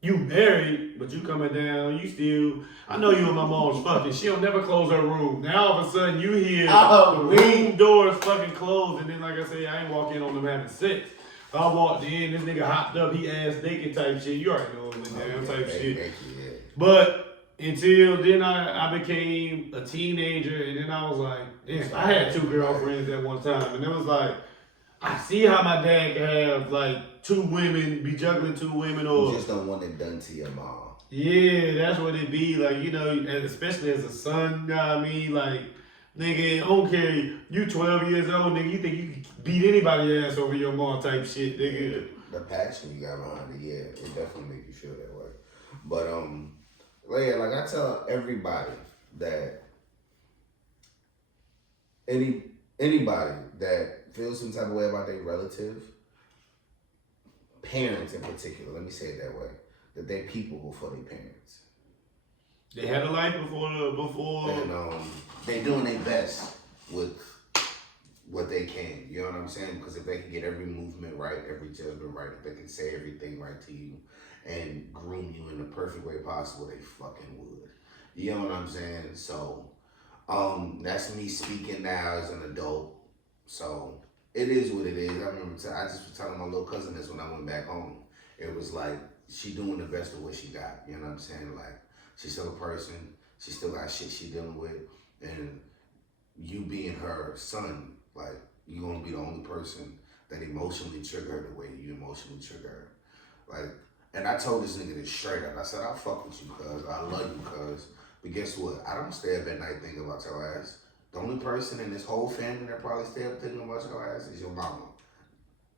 You married, but you coming down, you still, I know you and my mom's fucking. She'll never close her room. Now all of a sudden you hear the room doors fucking closed, and then like I say, I ain't walk in on them having sex. I walked in, this nigga hopped up, he ass naked type shit. You already know what went down type shit. But until then I became a teenager, and then I was like, damn, I had 2 girlfriends at one time, and it was like, I see how my dad can have like 2 women, be juggling 2 women, or you just don't want it done to your mom. Yeah, that's what it be like, you know, and especially as a son, you know what I mean? Like, nigga, I don't care, you 12 years old, nigga, you think you can beat anybody's ass over your mom type shit, nigga. The passion you got behind it, yeah, it definitely make you feel that way. But yeah, like I tell everybody that anybody that feels some type of way about their relative, parents in particular, let me say it that way, that they're people before their parents. They had a life before. And they doing their best with what they can. You know what I'm saying? Because if they can get every movement right, every judgment right, if they can say everything right to you and groom you in the perfect way possible, they fucking would. You know what I'm saying? So, that's me speaking now as an adult. So it is what it is. I remember I just was telling my little cousin this when I went back home. It was like she doing the best of what she got. You know what I'm saying? Like she's still a person. She still got shit she dealing with, and you being her son, like you gonna be the only person that emotionally trigger her the way you emotionally trigger her. Like, and I told this nigga this straight up. I said, I'll fuck with you, cuz. I love you, cuz. But guess what? I don't stay up at night thinking about your ass. The only person in this whole family that probably stay up thinking about your ass is your mama.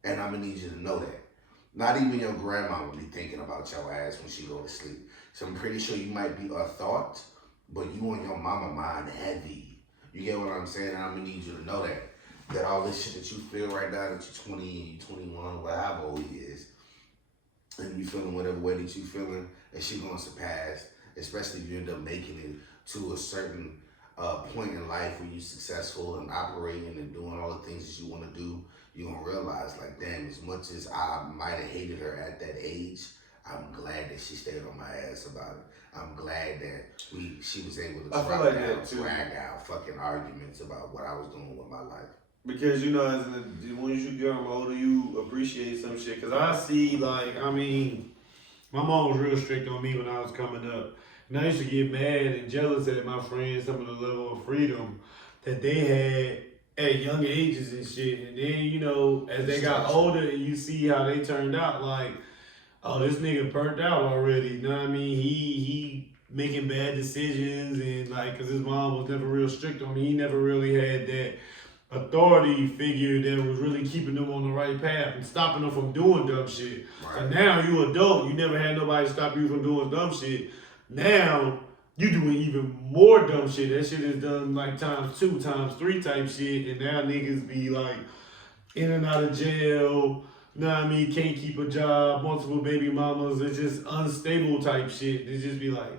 And I'm gonna need you to know that. Not even your grandma will be thinking about your ass when she go to sleep. So I'm pretty sure you might be a thought, but you on your mama mind heavy. You get what I'm saying? And I'm gonna need you to know that. That all this shit that you feel right now, that you're 20, 21, whatever old he is, and you feeling whatever way that you feeling, and she gonna surpass, especially if you end up making it to a certain point in life where you're successful and operating and doing all the things that you want to do. You're gonna realize, like, damn, as much as I might have hated her at that age, I'm glad that she stayed on my ass about it. I'm glad that she was able to drag out fucking arguments about what I was doing with my life. Because, you know, when you get older, you appreciate some shit. Because I see, like, I mean, my mom was real strict on me when I was coming up. And I used to get mad and jealous at my friends, some of the level of freedom that they had at young ages and shit. And then, you know, as they got older and you see how they turned out, like, oh, this nigga burnt out already. You know what I mean? He making bad decisions and, like, because his mom was never real strict on me. He never really had that authority figure that was really keeping them on the right path and stopping them from doing dumb shit. Right. So now you adult, you never had nobody stop you from doing dumb shit. Now you doing even more dumb shit. That shit is done like times 2, times 3 type shit, and now niggas be like in and out of jail. You know what I mean? Can't keep a job, multiple baby mamas. It's just unstable type shit. It just be like,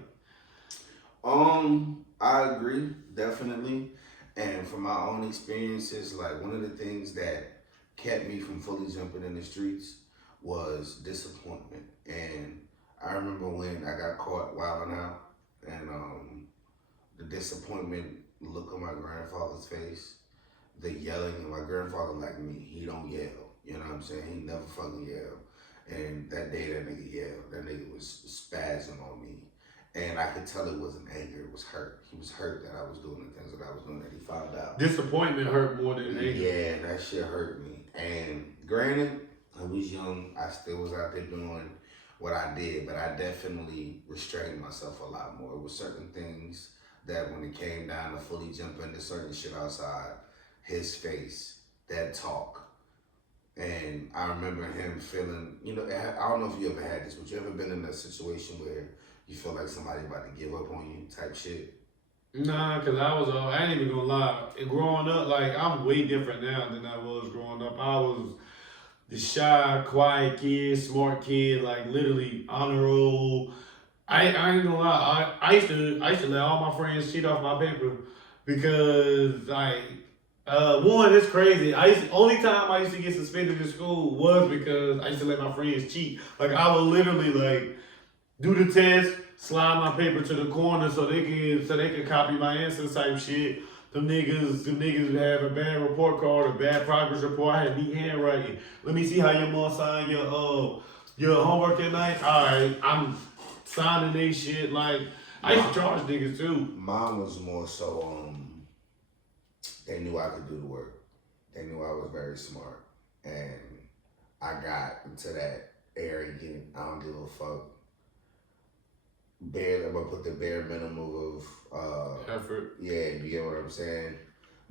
I agree, definitely. And from my own experiences, like one of the things that kept me from fully jumping in the streets was disappointment. And I remember when I got caught wilding out and the disappointment look on my grandfather's face, the yelling, and my grandfather like me, he don't yell. You know what I'm saying? He never fucking yelled. And that day that nigga yelled, that nigga was spazzing on me. And I could tell it wasn't anger, it was hurt. He was hurt that I was doing the things that I was doing that he found out. Disappointment hurt more than anger. Yeah, that shit hurt me. And granted, I was young, I still was out there doing what I did, but I definitely restrained myself a lot more. It was certain things that when it came down to fully jump into certain shit outside, his face, that talk. And I remember him feeling, you know, I don't know if you ever had this, but you ever been in a situation where you feel like somebody about to give up on you type shit? Nah, because I ain't even gonna lie. Growing up, like, I'm way different now than I was growing up. I was the shy, quiet kid, smart kid, like literally honor roll. I ain't gonna lie. I used to let all my friends cheat off my paper because, like, one, it's crazy. Only time I used to get suspended in school was because I used to let my friends cheat. Like, I would literally, like, do the test, slide my paper to the corner so they could copy my answers type shit. Them niggas would have a bad report card, a bad progress report. I had neat handwriting. Let me see how your mom signed your homework at night. All right, I'm signing they shit. Like, I used to charge niggas too. Mine was more so, they knew I could do the work. They knew I was very smart. And I got into that arrogant, I don't give a fuck. I'm gonna put the bare minimum of effort. Yeah, you get what I'm saying?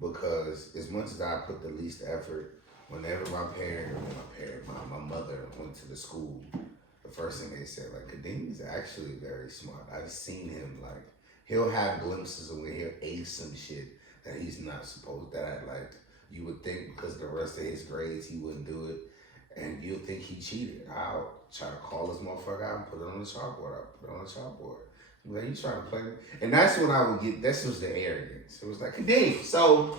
Because as much as I put the least effort, whenever my mother went to the school, the first thing they said, like, Deem is actually very smart. I've seen him, like, he'll have glimpses of when he'll ace some shit that he's not supposed, you would think because the rest of his grades he wouldn't do it, and you'll think he cheated. I'll try to call this motherfucker out and put it on the chalkboard. Like, you trying to play me? And that's when I would get, this was the arrogance. It was like, Deem. So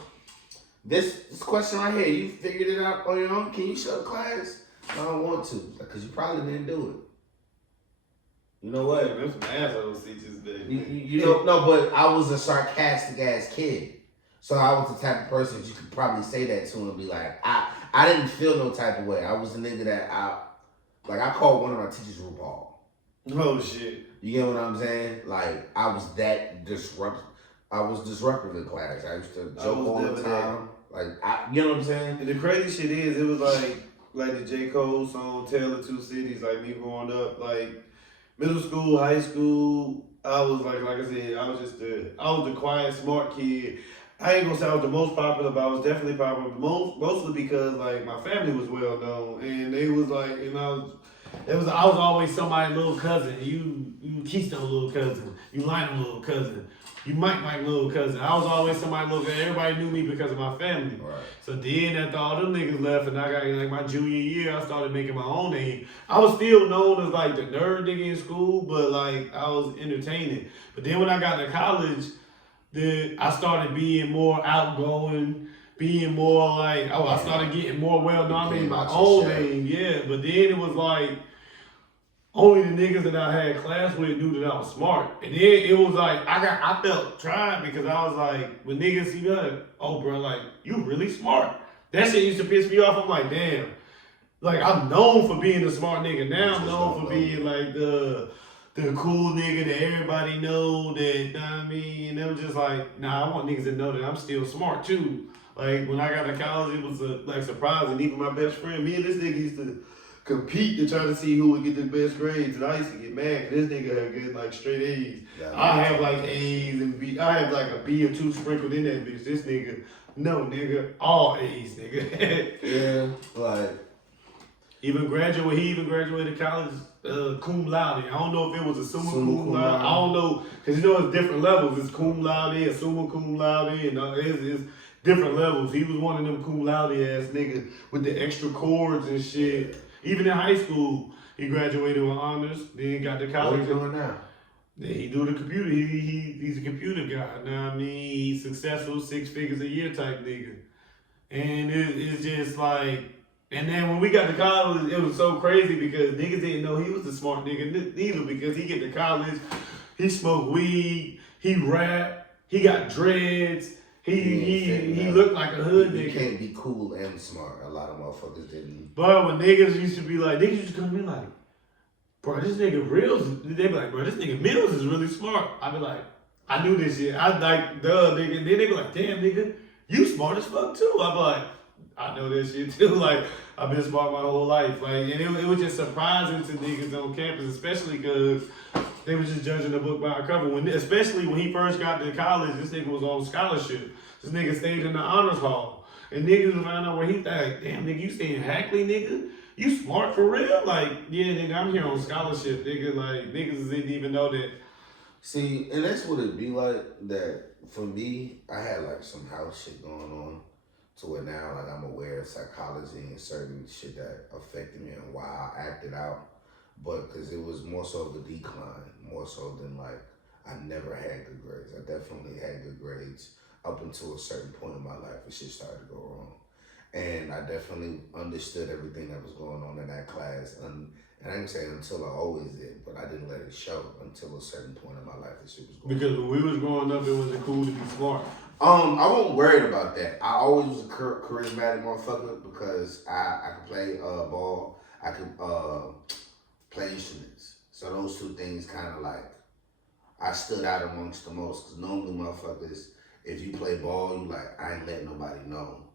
This question right here, you figured it out on your own? Can you show class? I don't want to, because you probably didn't do it. You know what? There's some assholes teachers that. You know, no, but I was a sarcastic ass kid. So I was the type of person that you could probably say that to and be like, I didn't feel no type of way. I was the nigga that I called one of my teachers RuPaul. Oh shit. You get what I'm saying? Like, I was that disruptive. I was disruptive in class. I used to joke all the time. Like, you know what I'm saying? And the crazy shit is, it was like the J. Cole song, Tale of Two Cities, like me growing up, like middle school, high school, I was like I said, I was the quiet, smart kid. I ain't gonna say I was the most popular, but I was definitely popular. Mostly because like my family was well known, and they was like, and I was always somebody's little cousin. You Keystone little cousin. You Lionel little cousin. You Mike little cousin. I was always somebody's little cousin. Everybody knew me because of my family. Right. So then after all them niggas left and I got like my junior year, I started making my own name. I was still known as like the nerd nigga in school, but like I was entertaining. But then when I got to college, then I started being more outgoing, being more like, I started getting more well known in my own name, yeah. But then it was like, only the niggas that I had class with knew that I was smart. And then it was like, I felt tried because I was like, when niggas see me, like, oh bro, like, you really smart. That shit used to piss me off. I'm like, damn. Like, I'm known for being a smart nigga. Now I'm known for being like the cool nigga that everybody know that, you know what I mean? And they were just like, nah, I want niggas to know that I'm still smart too. Like, when I got to college, it was like surprising. Even my best friend, me and this nigga used to compete to try to see who would get the best grades. And I used to get mad because this nigga had good, like, straight A's. I have, like, A's and B. I have, like, a B or two sprinkled in that bitch. This nigga, no, nigga, all A's, nigga. Yeah, like. He even graduated college cum laude. I don't know if it was a summa cum laude. I don't know, because you know it's different levels. It's cum laude and summa cum laude, and it's different levels. He was one of them cum laude ass niggas with the extra chords and shit. Even in high school, he graduated with honors. Then he got to college. What are you doing now? Then he do the computer. He's a computer guy. Know what I mean? He's successful, 6 figures a year type nigga. And it's just like, and then when we got to college, it was so crazy because niggas didn't know he was a smart nigga neither, because he get to college, he smoked weed, he rap, he got dreads, he looked like a hood nigga. You can't be cool and smart. A lot of motherfuckers didn't. But when niggas used to be like, niggas used to come to me like, bro, this nigga Reels, they be like, bro, this nigga Mills is really smart. I be like, I knew this shit. I like, duh, nigga. And then they be like, damn, nigga, you smart as fuck too. I be like, I know that shit too. Like, I've been smart my whole life. Like, and it was just surprising to niggas on campus, especially because they was just judging the book by a cover. Especially when he first got to college, this nigga was on scholarship. This nigga stayed in the honors hall. And niggas found out where he thought, damn, nigga, you stay in Hackley, nigga? You smart for real? Like, yeah, nigga, I'm here on scholarship, nigga. Like, niggas didn't even know that. See, and that's what it be like, that for me, I had like some house shit going on to where now like I'm aware of psychology and certain shit that affected me and why I acted out. But because it was more so of a decline, more so than like I never had good grades. I definitely had good grades up until a certain point in my life where shit started to go wrong. And I definitely understood everything that was going on in that class. And I didn't say until I always did, but I didn't let it show until a certain point in my life that shit was going on. Because when we was growing up, it wasn't cool to be smart. I wasn't worried about that. I always was a charismatic motherfucker because I could play ball. I could play instruments. So those two things kind of like, I stood out amongst the most. Because normally motherfuckers, if you play ball, you like, I ain't letting nobody know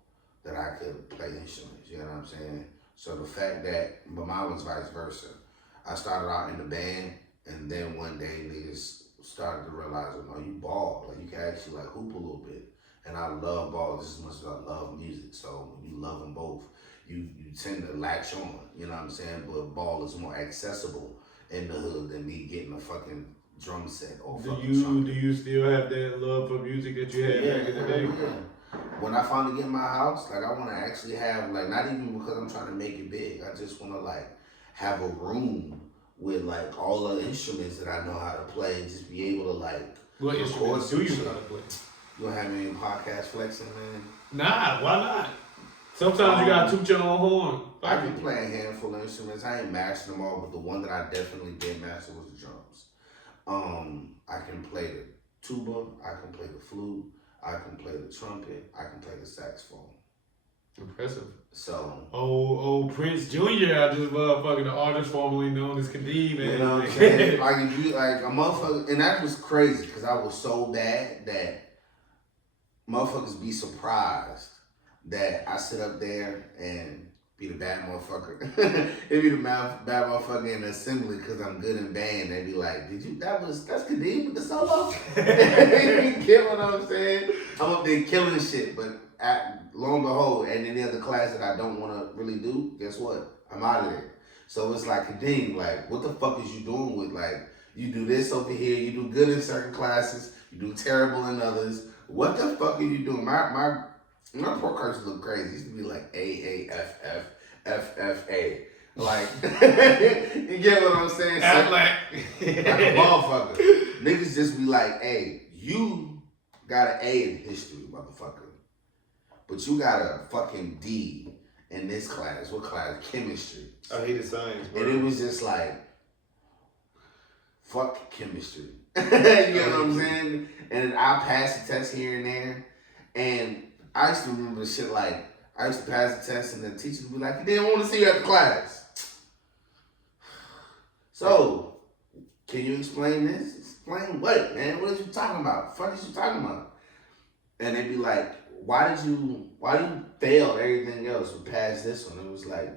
that I could play instruments. You know what I'm saying? So the fact that, but mine was vice versa. I started out in the band, and then one day niggas started to realize, oh, you ball. Like, you can actually like hoop a little bit. And I love ball just as much as I love music. So when you love them both, you tend to latch on, you know what I'm saying? But ball is more accessible in the hood than me getting a fucking drum set or fucking trumpet. Do you still have that love for music that you had back in the day? Yeah. When I finally get in my house, like I want to actually have, like, not even because I'm trying to make it big. I just want to like have a room with like all the instruments that I know how to play, and just be able to like. What instruments do you know how to play? You don't have any podcast flexing, man? Nah, why not? Sometimes you gotta toot your own horn. I can play a handful of instruments. I ain't mastered them all, but the one that I definitely did master was the drums. I can play the tuba, I can play the flute, I can play the trumpet, I can play the saxophone. Impressive. So old Prince Jr. out this motherfucker, the artist formerly known as Kadeem, man. you know what I'm saying? Like if you like a motherfucker, and that was crazy because I was so bad that motherfuckers be surprised that I sit up there and be the bad motherfucker. It be the bad motherfucker in the assembly because I'm good in band. They be like, that's Kadeem with the solo? You get what I'm saying? I'm up there killing shit, but lo and behold, and any other class that I don't want to really do, guess what? I'm out of there. So it's like, Kadeem, like, what the fuck is you doing with, like, you do this over here, you do good in certain classes, you do terrible in others. What the fuck are you doing? My precursors look crazy. It used to be like AAFF, FFA. Like, you get what I'm saying? So, like a motherfucker. Niggas just be like, hey, you got an A in history, motherfucker. But you got a fucking D in this class. What class? Chemistry. I hated science, bro. And it was just like, fuck chemistry. You know what I'm saying? And I passed the test here and there. And I used to remember the shit like, I used to pass the test and the teacher would be like, he didn't want to see you at the class. So, can you explain this? Explain what, man? What are you talking about? The fuck is you talking about? And they'd be like, why did you fail everything else but pass this one? It was like,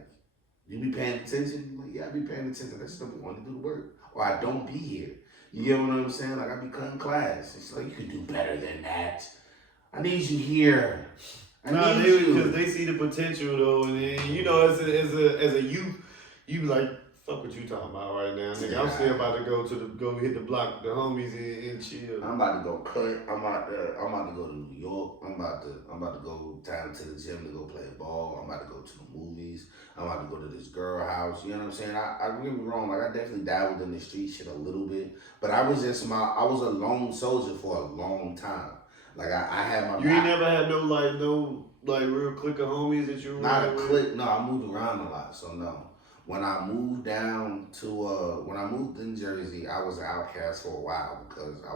you be paying attention? I'm like, yeah, I be paying attention. I just don't want to do the work. Or I don't be here. You get what I'm saying? Like, I be cutting class. It's like, you can do better than that. I need you here. Because they see the potential though, and then, you know, as a youth, you be like, fuck what you talking about right now, nigga. Yeah. I'm still about to go hit the block with the homies and chill. I'm about to go cut. I'm about to go to New York. I'm about to go down to the gym to go play ball. I'm about to go to the movies. I'm about to go to this girl house. You know what I'm saying? I don't get me wrong. Like, I definitely dabbled in the street shit a little bit, but I was a lone soldier for a long time. Like, I had my. You ain't never had no real clique of homies that you were not a clique. No, I moved around a lot, so no. When I moved when I moved in Jersey, I was an outcast for a while because I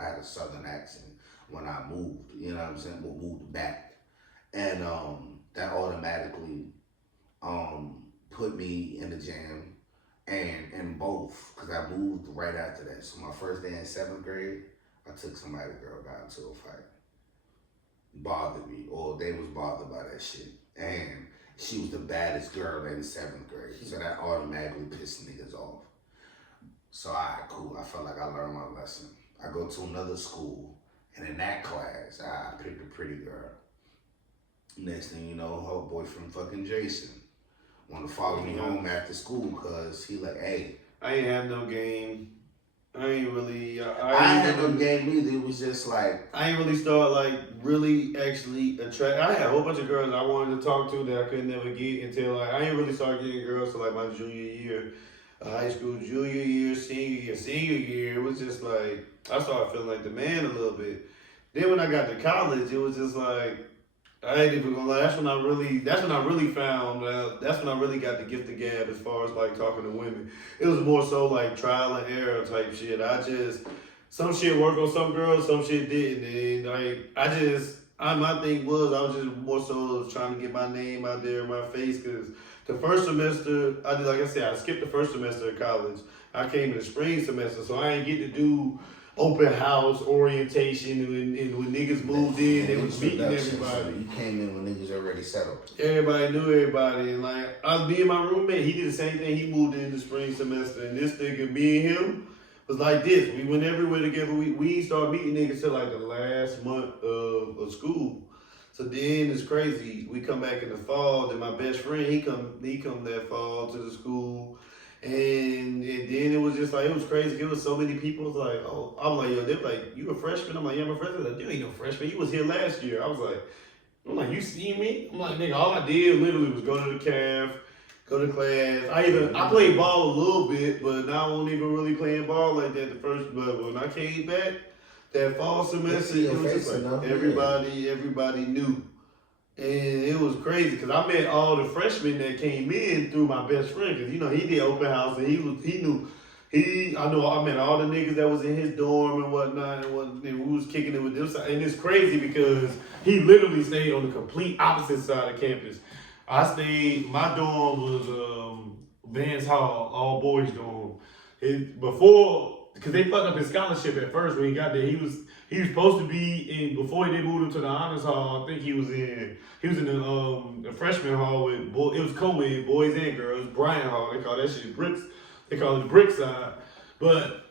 had a southern accent when I moved, you know what I'm saying, moved back. And that automatically put me in the jam and in both, because I moved right after that. So my first day in 7th grade, I took somebody, girl, got into a fight. Bothered me, or they was bothered by that shit. And she was the baddest girl in 7th grade. So that automatically pissed niggas off. So cool. I felt like I learned my lesson. I go to another school, and in that class, I picked a pretty girl. Next thing you know, her boyfriend fucking Jason wanted to follow me home after school because he like, hey. I ain't have no game. I ain't had no game either. It was just like, I ain't really start like really actually attract. I had a whole bunch of girls I wanted to talk to that I could never get until like I ain't really start getting girls till like my junior year, high school, junior year, senior year. It was just like I started feeling like the man a little bit. Then when I got to college, it was just like I ain't even gonna lie. That's when I really found. That's when I really got the gift of gab as far as like talking to women. It was more so like trial and error type shit. Some shit worked on some girls, some shit didn't. And my thing was I was just more so trying to get my name out there in my face because the first semester I skipped the first semester of college. I came in the spring semester, so I ain't get to do open house orientation, and when niggas moved in, they was meeting everybody. You came in when niggas already settled. Everybody knew everybody, and like I was being my roommate. He did the same thing. He moved in the spring semester, and this nigga, me and him, was like this. We went everywhere together. We started meeting niggas till like the last month of school. So then it's crazy. We come back in the fall. Then my best friend, he come that fall to the school. And then it was just like, it was crazy. It was so many people. It was like, oh, I'm like, yo, they're like, you a freshman? I'm like, yeah, I'm a freshman. They're like, you ain't no freshman. You was here last year. I'm like, you see me? I'm like, nigga, all I did literally was go to the calf, go to class. I played ball a little bit, but now I won't even really playing ball like that but when I came back, That fall semester, Your it was face just like enough, yeah. everybody knew. And it was crazy because I met all the freshmen that came in through my best friend because he did open house and I met all the niggas that was in his dorm and whatnot and we was kicking it with them. And it's crazy because he literally stayed on the complete opposite side of campus. My dorm was Vance Hall, all boys dorm. Because they fucked up his scholarship at first when he got there. He was supposed to be in before they moved him to the honors hall. I think he was in the freshman hall with it was co-ed, boys and girls. Bryant Hall, they call that shit bricks. They call it the brick side. But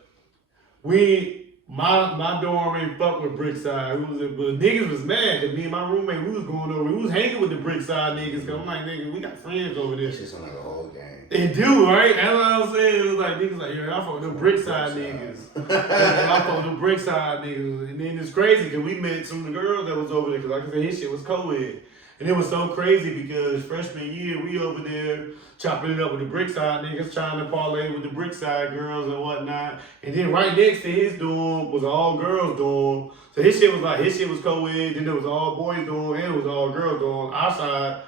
my dorm ain't fuck with Brickside. But niggas was mad because me and my roommate, we was hanging with the Brickside niggas. Cause I'm like, nigga, we got friends over there. It's just like a whole game. They do, right? That's what I'm saying. It was like niggas like, yo, I fuck with them Brickside niggas. I fuck with them Brickside niggas. And then it's crazy because we met some of the girls that was over there because like I said, his shit was co-ed. And it was so crazy because freshman year, we over there chopping it up with the Brickside niggas, trying to parlay with the Brickside girls and whatnot. And then right next to his dorm was an all girls dorm. So his shit was co-ed, then there was all boys dorm, and it was all girls dorm. Our side,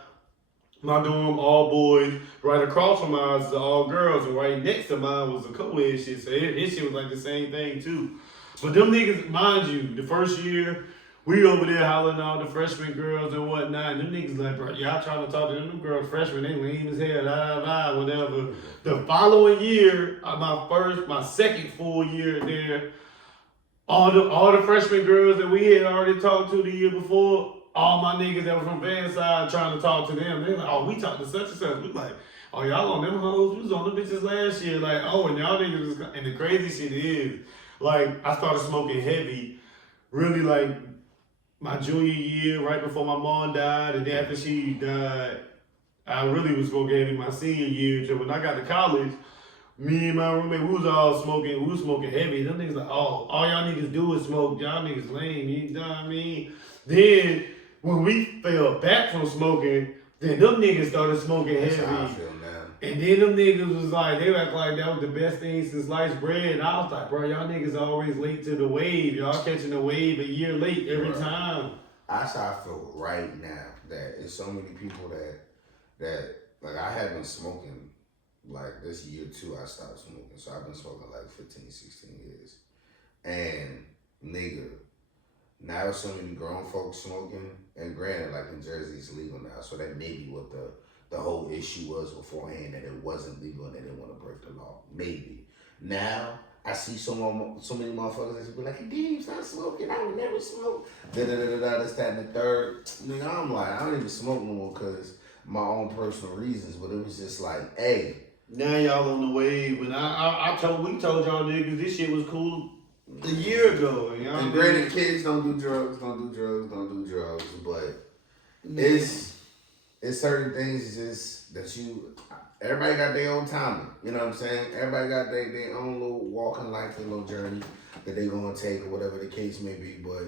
my dorm, all boys. Right across from ours is all girls, and right next to mine was a co-ed shit. So his shit was like the same thing too. But them niggas, mind you, the first year, we over there hollering all the freshman girls and whatnot. And them niggas like, bro, y'all trying to talk to them girls freshmen, they lame as hell, whatever. The following year, my second full year there, all the freshman girls that we had already talked to the year before, all my niggas that was from Van side trying to talk to them. They like, oh, we talked to such and such. We like, oh, y'all on them hoes? We was on them bitches last year. Like, oh, and y'all niggas was, and the crazy shit is, like, I started smoking heavy, really like, my junior year, right before my mom died, and then after she died, I really was smoking heavy my senior year. So when I got to college, me and my roommate, we was smoking heavy. Them niggas like, oh, all y'all niggas do is smoke. Y'all niggas lame, you know what I mean? Then, when we fell back from smoking, then them niggas started smoking heavy. That's how I feel now. And then them niggas was like, they act like that was the best thing since sliced bread. And I was like, bro, y'all niggas always late to the wave. Y'all catching the wave a year late every time. That's how I feel right now. That there's so many people that like I have been smoking like this year too. I stopped smoking. So I've been smoking like 15, 16 years. And nigga, now so many grown folks smoking. And granted, like in Jersey, it's legal now. So that may be what the whole issue was beforehand, that it wasn't legal and they didn't want to break the law. Maybe. Now, I see so many motherfuckers that be like, hey, Deem, stop smoking. I would never smoke. Da-da-da-da-da, this, that, and the third. Nigga, I'm like, I don't even smoke no more because my own personal reasons. But it was just like, hey. Now y'all on the wave. And we told y'all niggas this shit was cool a year ago. And granted, kids don't do drugs. But it's certain things just that everybody got their own timing. You know what I'm saying? Everybody got their own little walk in life, their little journey that they gonna take or whatever the case may be. But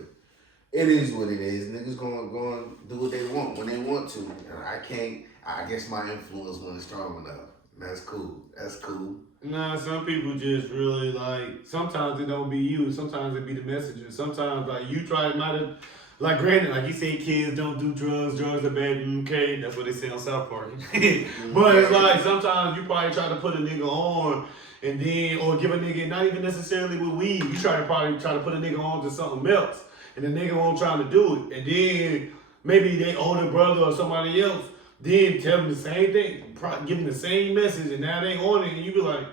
it is what it is. Niggas gonna do what they want when they want to. And I guess my influence wasn't strong enough. That's cool. Nah, some people just really like, sometimes it don't be you, sometimes it be the messenger. Sometimes like you like granted, like you say kids don't do drugs are bad, okay, that's what they say on South Park. But it's like sometimes you probably try to put a nigga on and then, or give a nigga, not even necessarily with weed, you probably try to put a nigga on to something else and the nigga won't try to do it. And then maybe they older brother or somebody else then tell them the same thing, give them the same message, and now they on it, and you be like,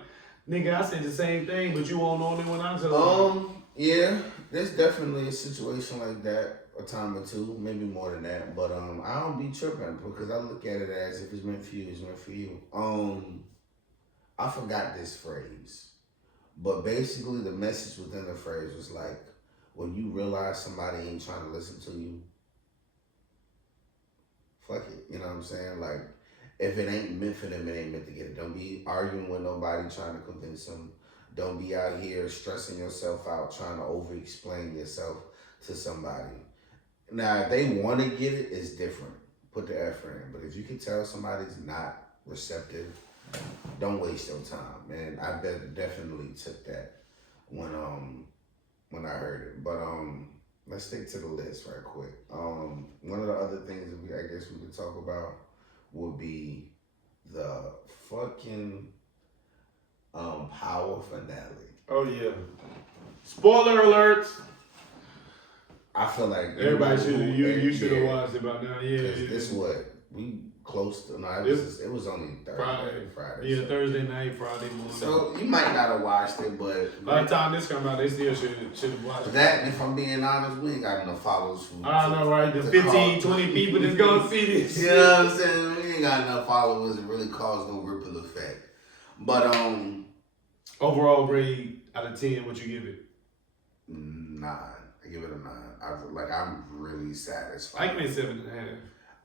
nigga, I said the same thing, but you won't on it when I tell you. Yeah, there's definitely a situation like that, a time or two, maybe more than that, but I don't be tripping because I look at it as if it's meant for you, it's meant for you. I forgot this phrase, but basically the message within the phrase was like, when you realize somebody ain't trying to listen to you, fuck it, you know what I'm saying? Like, if it ain't meant for them, it ain't meant to get it. Don't be arguing with nobody trying to convince them. Don't be out here stressing yourself out, trying to over-explain yourself to somebody. Now, if they want to get it, it's different. Put the effort in. But if you can tell somebody's not receptive, don't waste your time, man. I definitely took that when when I heard it. But let's stick to the list right quick. One of the other things that I guess we could talk about would be the fucking Power finale. Oh yeah. Spoiler alerts. I feel like Everybody should have watched it by now. Yeah. This what we close to. No, it was only Friday. Yeah, so. Thursday night, Friday morning. So you might not have watched it, but by the time this come out, they still should have watched it. That, if I'm being honest, we ain't got enough followers. I know, right? The 15, 20 people that's gonna see this. You know what I'm saying? We ain't got enough followers to really cause no ripple effect. But overall grade out of 10, what you give it? 9. I give it a 9. I'm really satisfied. I give it 7.5.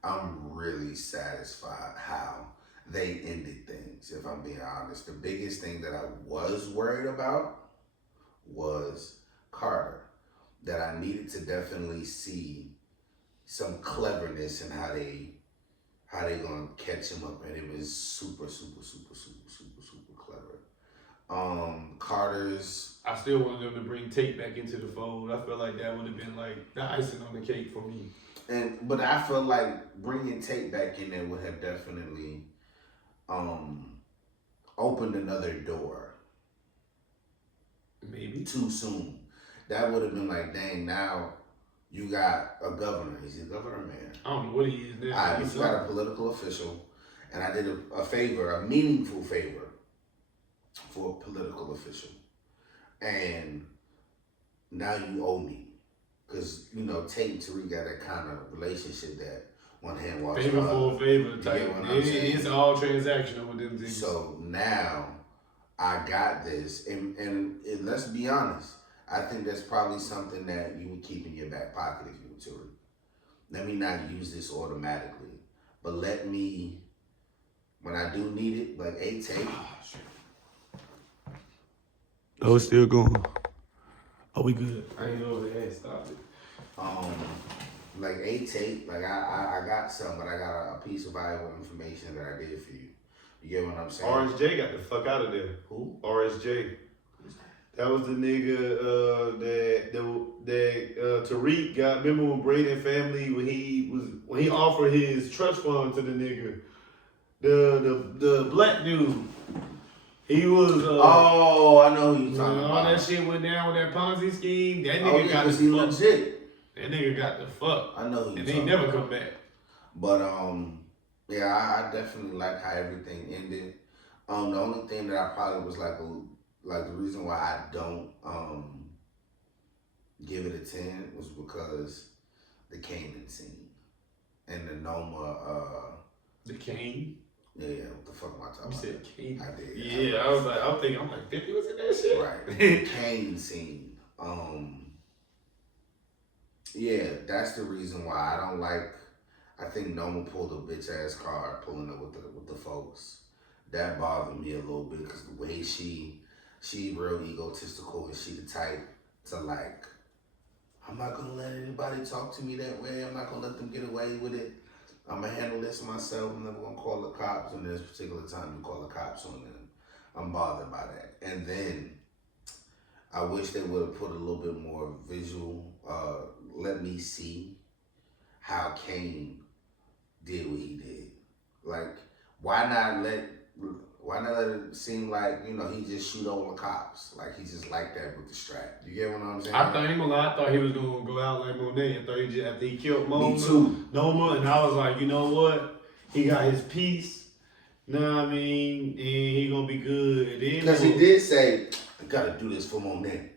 I'm really satisfied how they ended things, if I'm being honest. The biggest thing that I was worried about was Carter. That I needed to definitely see some cleverness in how they gonna catch him up, and it was super clever. Carter's. I still wanted them to bring Tate back into the fold. I feel like that would have been like the icing on the cake for me. But I feel like bringing Tate back in there would have definitely opened another door. Maybe too soon. That would have been like, dang, now you got a governor. He's a governor, man. I don't know what he is now. You got a political official, and I did a favor, a meaningful favor for a political official. And now you owe me. Because, Tate and Tariq got that kind of relationship that one hand washes favor for a favor type. It's all transactional with them things. So now I got this. And let's be honest, I think that's probably something that you would keep in your back pocket if you were Tariq. Let me not use this automatically. But let me, when I do need it, like Tate. Oh, it's still going. Oh, we good. I ain't know they had stopped it. Like Tate, like I got some, but I got a piece of valuable information that I did for you. You get what I'm saying? RSJ got the fuck out of there. Who? RSJ. That was the nigga that Tariq got. Remember when Braden family when he offered his trust fund to the nigga, the black dude. He was. I know who you talking about. All that shit went down with that Ponzi scheme. That nigga got the fuck. Legit. That nigga got the fuck. I know who you and talking they never about. come back. But yeah, I definitely like how everything ended. The only thing that I probably was like the reason why I don't give it a 10 was because the Canaan scene and the Noma. The Kane. Yeah, what the fuck am I talking about? You said Kane. I did. Yeah, I'm like 50 was in that shit. Right. The Kane scene. Yeah, that's the reason why I don't like. I think Noma pulled a bitch ass card pulling up with the folks. That bothered me a little bit because the way she real egotistical and she the type to like, I'm not gonna let anybody talk to me that way. I'm not gonna let them get away with it. I'm gonna handle this myself. I'm never gonna call the cops. And this particular time you call the cops on them. I'm bothered by that. And then I wish they would have put a little bit more visual. Let me see how Kane did what he did. Like, why not let it seem like, he just shoot over cops. Like, he just like that with the strap. You get what I'm saying? I thought he was going to go out like Monet. I thought after he killed Noma. Me too. Noma, and I was like, you know what? He got his piece. You know what I mean? And he going to be good. Because he did say, I got to do this for Monet.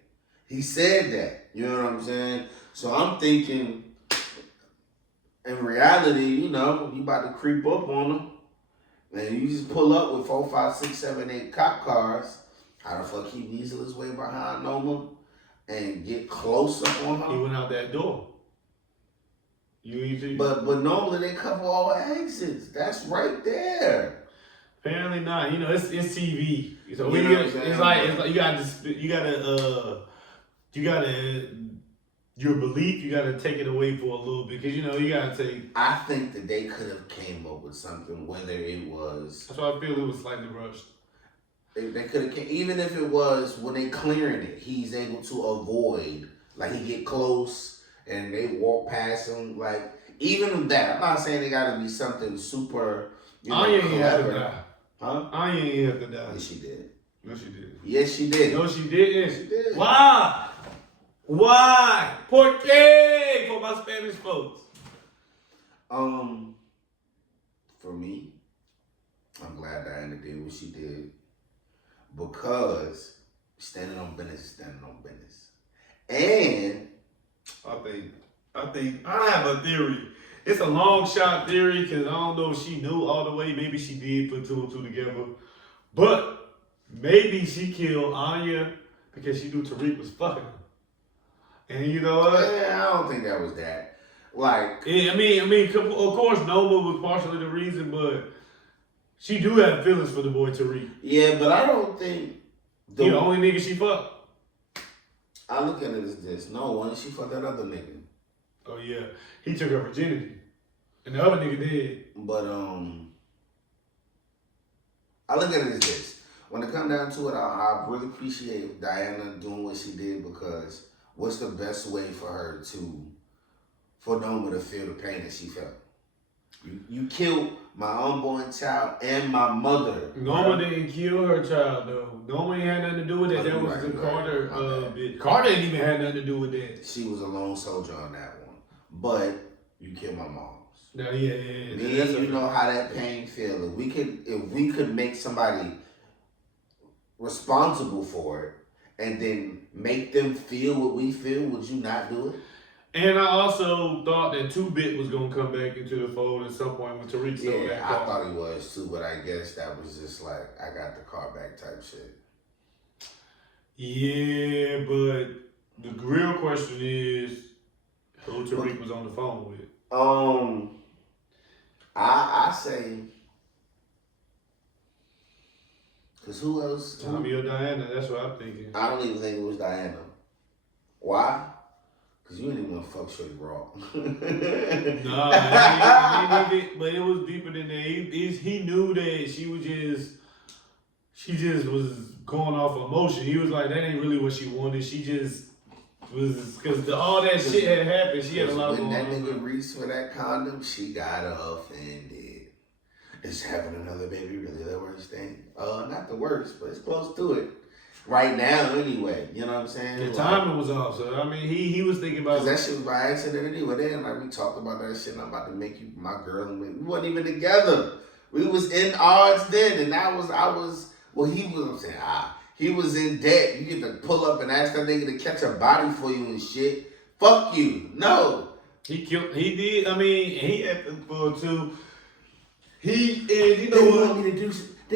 He said that. You know what I'm saying? So I'm thinking, in reality, you about to creep up on him. And you just pull up with 4, 5, 6, 7, 8 cop cars. How the fuck he weasel his way behind Noma and get closer on him? He went out that door. But normally they cover all exits. That's right there. Apparently not. It's TV. So it's like you gotta your belief, you gotta take it away for a little bit because you gotta take. I think that they could have came up with something, whether it was. That's why I feel it was slightly rushed. They could have, even if it was when they clearing it, he's able to avoid, like he get close and they walk past him. Like, even with that, I'm not saying they got to be something super, Anya ain't have to clever. die. Huh? Anya ain't have to die. Yes, she did. No, she did. Yes, she did. No, she didn't. She did. Why? Why? ¿Por qué? For my Spanish folks. For me, I'm glad Diana did what she did because standing on business is standing on business. And I think I have a theory. It's a long shot theory because I don't know if she knew all the way. Maybe she did put two and two together. But maybe she killed Anya because she knew Tariq was fucking her. And you know what? I don't think that was that. Like, yeah, I mean, of course, Noma was partially the reason, but she do have feelings for the boy Tariq. yeah, but I don't think He the only nigga she fucked. I look at it as this. No, when she fucked that other nigga. Oh yeah, he took her virginity, and the other nigga did. But I look at it as this. When it come down to it, I really appreciate Diana doing what she did because what's the best way for her for Noma to feel the pain that she felt? You killed my unborn child and my mother. Noma didn't kill her child though. Noma ain't had nothing to do with that. That was the Carter bit. Carter ain't even had nothing to do with that. She was a lone soldier on that one. But you killed my mom. No, yeah. Me and you know how that pain feels. If we could make somebody responsible for it and then make them feel what we feel, would you not do it? And I also thought that 2-Bit was gonna come back into the fold at some point when Tariq sold that car. I thought he was too, but I guess that was just like I got the car back type shit. Yeah, but the real question is who Tariq was on the phone with. I say, cause who else? Tommy or Diana? That's what I'm thinking. I don't even think it was Diana. Why? Cause you didn't even want to fuck Shorty Raw. No, but it was deeper than that. He knew that she just was going off emotion. He was like, that ain't really what she wanted. She just was, because all that shit had happened. She had a lot going on. When that nigga reached for that condom, she got offended. Is having another baby really the worst thing? Not the worst, but it's close to it. Right now, anyway, you know what I'm saying? The timing was off, so I mean, he was thinking about that shit was by accident anyway. Then like we talked about that shit. And I'm about to make you my girl, and we wasn't even together. We was in odds then, and I was. Well, he was. I'm saying he was in debt. You get to pull up and ask that nigga to catch a body for you and shit. Fuck you. No. He did. I mean, he had for too. They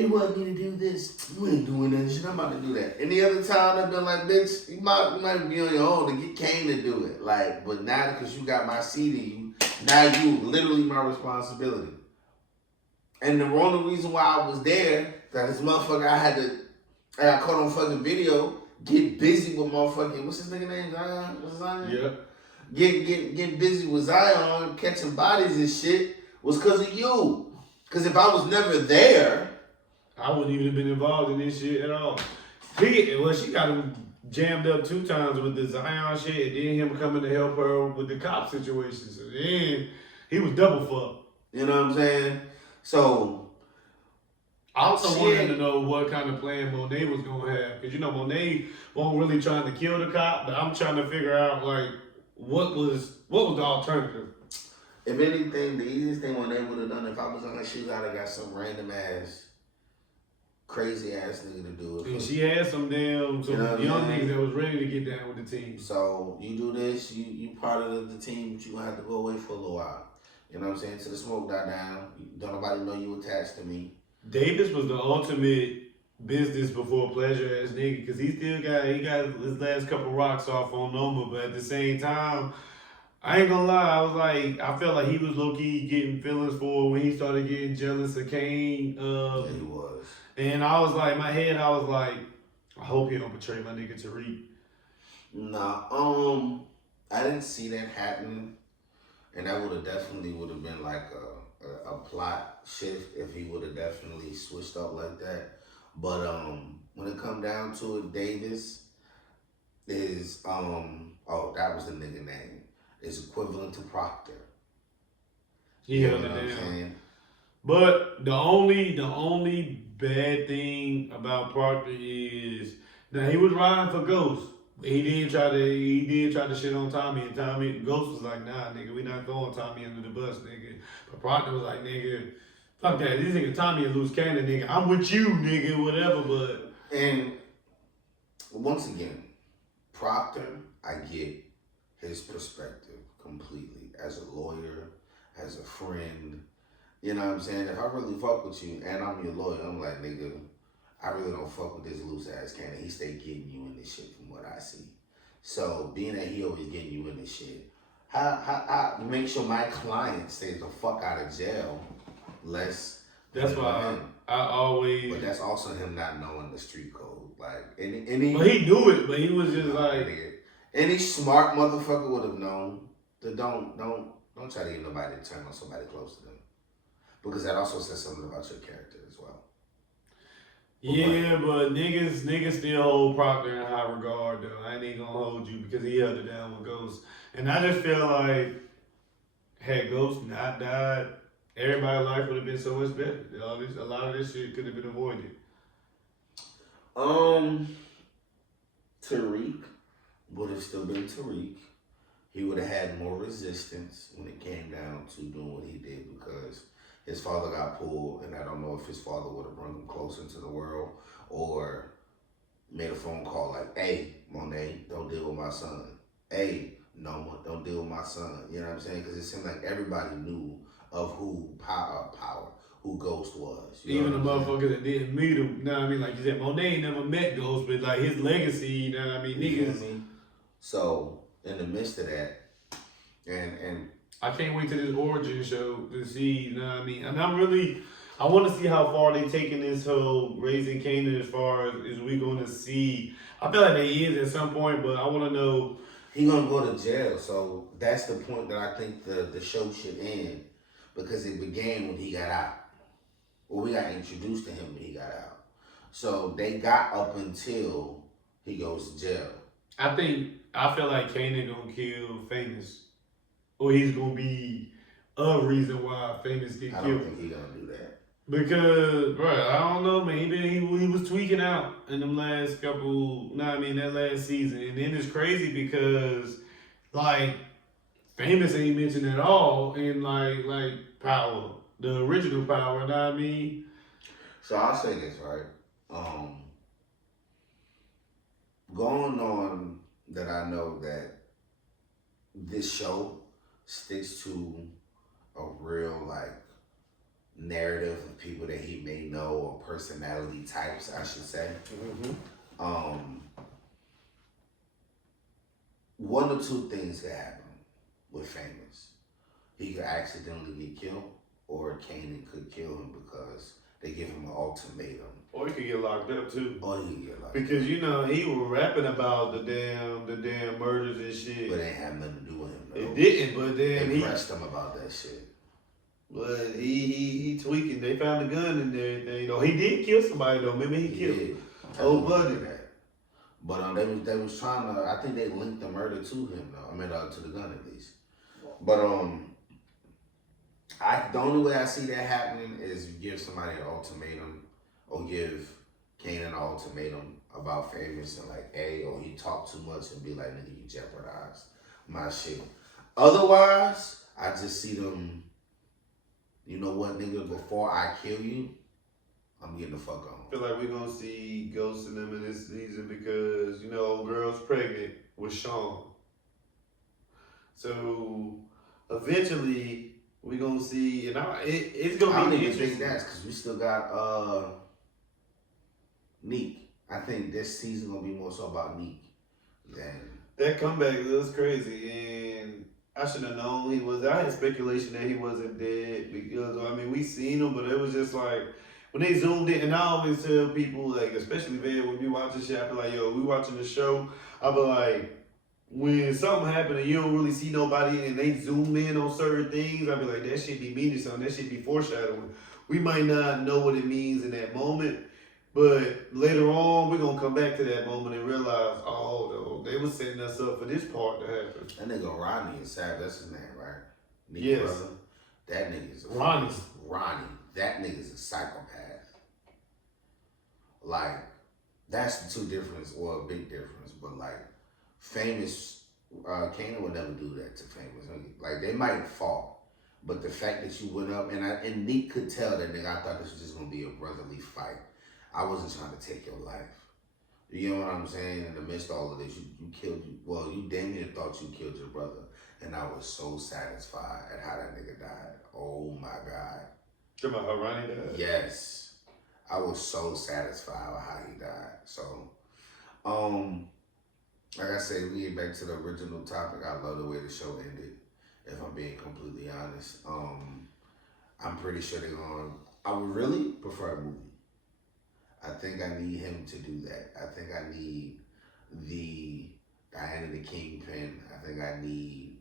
want me to do this. You ain't doing that shit. I'm about to do that. Any other time I've been like, bitch, you might be on your own to get Kane to do it. Like, but now because you got my CD, now you literally my responsibility. And the only reason why I was there, that this motherfucker I got caught on fucking video, get busy with motherfucking, what's his nigga name? Zion? What's Zion? Yeah. Get busy with Zion, catching bodies and shit, was because of you. Because if I was never there, I wouldn't even have been involved in this shit at all. She got him jammed up 2 times with the Zion shit, and then him coming to help her with the cop situation. So then he was double fucked. You know what I'm saying? So I also wanted to know what kind of plan Monet was gonna have, because Monet wasn't really trying to kill the cop, but I'm trying to figure out like what was the alternative. If anything, the easiest thing Monet would have done if I was on her shoes, I'd have got some random ass, crazy ass nigga to do it. And she had some young niggas that was ready to get down with the team. So you do this, you part of the team, but you gonna have to go away for a little while. You know what I'm saying? Till the smoke die down. Don't nobody know you attached to me. Davis was the ultimate business before pleasure ass nigga, because he got his last couple rocks off on Noma, but at the same time, I ain't gonna lie, I felt like he was low-key getting feelings for her when he started getting jealous of Kane. Yeah, he was. And I was like, in my head, I was like, I hope he don't betray my nigga Tariq. Nah, I didn't see that happening. And that would have been like a plot shift if he would have definitely switched up like that. But when it come down to it, Davis is that was the nigga name. Is equivalent to Proctor. He held it down. But the only bad thing about Proctor is now he was riding for Ghost. He did try to shit on Tommy, and Ghost was like, nah, nigga, we not throwing Tommy under the bus, nigga. But Proctor was like, nigga, fuck that. This nigga Tommy a loose cannon, nigga. I'm with you, nigga, whatever, but. And once again, Proctor, I get his perspective completely. As a lawyer, as a friend, you know what I'm saying? If I really fuck with you and I'm your lawyer, I'm like, nigga, I really don't fuck with this loose ass cannon. He stay getting you in this shit from what I see. So being that he always getting you in this shit, how make sure my client stays the fuck out of jail less. That's why I always. But that's also him not knowing the street code. Like any. But he knew it, but he was just like. Any smart motherfucker would have known. That don't try to get nobody to turn on somebody close to them, because that also says something about your character as well. Yeah, but niggas still hold Proctor in high regard though. I ain't gonna hold you because he held it down with Ghost, and I just feel like had Ghost not died, everybody's life would have been so much better. A lot of this shit could have been avoided. Tariq would have still been Tariq. He would have had more resistance when it came down to doing what he did, because his father got pulled, and I don't know if his father would have brought him closer into the world or made a phone call like, hey, Monet, don't deal with my son. Hey, Noma, don't deal with my son. You know what I'm saying? Because it seemed like everybody knew of who who Ghost was. Even the motherfuckers that didn't meet him, you know what I mean? Like you said, Monet never met Ghost, but like his legacy, you know what I mean? Niggas. So, in the midst of that, and I can't wait to this origin show to see, you know what I mean? And I want to see how far they taking this whole raising Kanan, as far as we going to see. I feel like they is at some point, but I want to know. He gonna go to jail, so that's the point that I think the show should end, because it began when he got out. Well, we got introduced to him when he got out. So they got up until he goes to jail. I feel like Kanan gonna kill Famous, or he's gonna be a reason why Famous get killed. I don't think he gonna do that. Because, bro, I don't know, man. He was tweaking out in them last couple, that last season. And then it's crazy because, like, Famous ain't mentioned at all in, like Power, the original Power, know what I mean? So I'll say this, right? Going on that I know that this show sticks to a real, like, narrative of people that he may know, or personality types, I should say. Mm-hmm. One or two things could happen with Famous. He could accidentally get killed, or Kanan could kill him because they give him an ultimatum. Or he could get locked up too. Or he could get locked because, he was rapping about the damn murders and shit. But it ain't have nothing to do with him, though. It didn't, but then they pressed him about that shit. But he tweaking. They found a gun and everything. He did kill somebody though. Remember he killed old buddy. But they was trying to. I think they linked the murder to him though. I mean, to the gun at least. But the only way I see that happening is give somebody an ultimatum, or give Kanan an ultimatum about Famous, and like, hey, or he talked too much and be like, nigga, you jeopardized my shit. Otherwise, I just see them. You know what, nigga? Before I kill you, I'm getting the fuck on. I feel like we're gonna see Ghost in them in this season because girl's pregnant with Sean. So eventually we're gonna see, and it's gonna be interesting. I don't even think that's because we still got Neek. I think this season gonna be more so about Neek than that comeback was crazy, and I should have known he was. I had speculation that he wasn't dead because we seen him, but it was just like when they zoomed in. And I always tell people, like, especially when we watching shit, I be like, yo, we watching the show. I be like, when something happened and you don't really see nobody and they zoom in on certain things, I be like, that shit be meaning something. That shit be foreshadowing. We might not know what it means in that moment, But later on, we're gonna come back to that moment and realize, oh, no, they were setting us up for this part to happen. That nigga Ronnie is sad. That's his name, right? Nick Yes. Brother. That nigga is Ronnie. Ronnie. That nigga's a psychopath. Like, that's the two difference, or a big difference. But like, famous, Kano would never do that to famous. Like, they might fall, but the fact that you went up and Nick could tell that nigga, I thought this was just gonna be a brotherly fight. I wasn't trying to take your life. You know what I'm saying? In the midst of all of this, you killed you. Well, you damn near thought you killed your brother, and I was so satisfied at how that nigga died. Oh my God. Talking about how Ronnie died? Yes. I was so satisfied with how he died. So, like I said, we get back to the original topic. I love the way the show ended, if I'm being completely honest. I'm pretty sure they're going, I would really prefer a movie. I think I need him to do that. I think I need the Diana the Kingpin. I think I need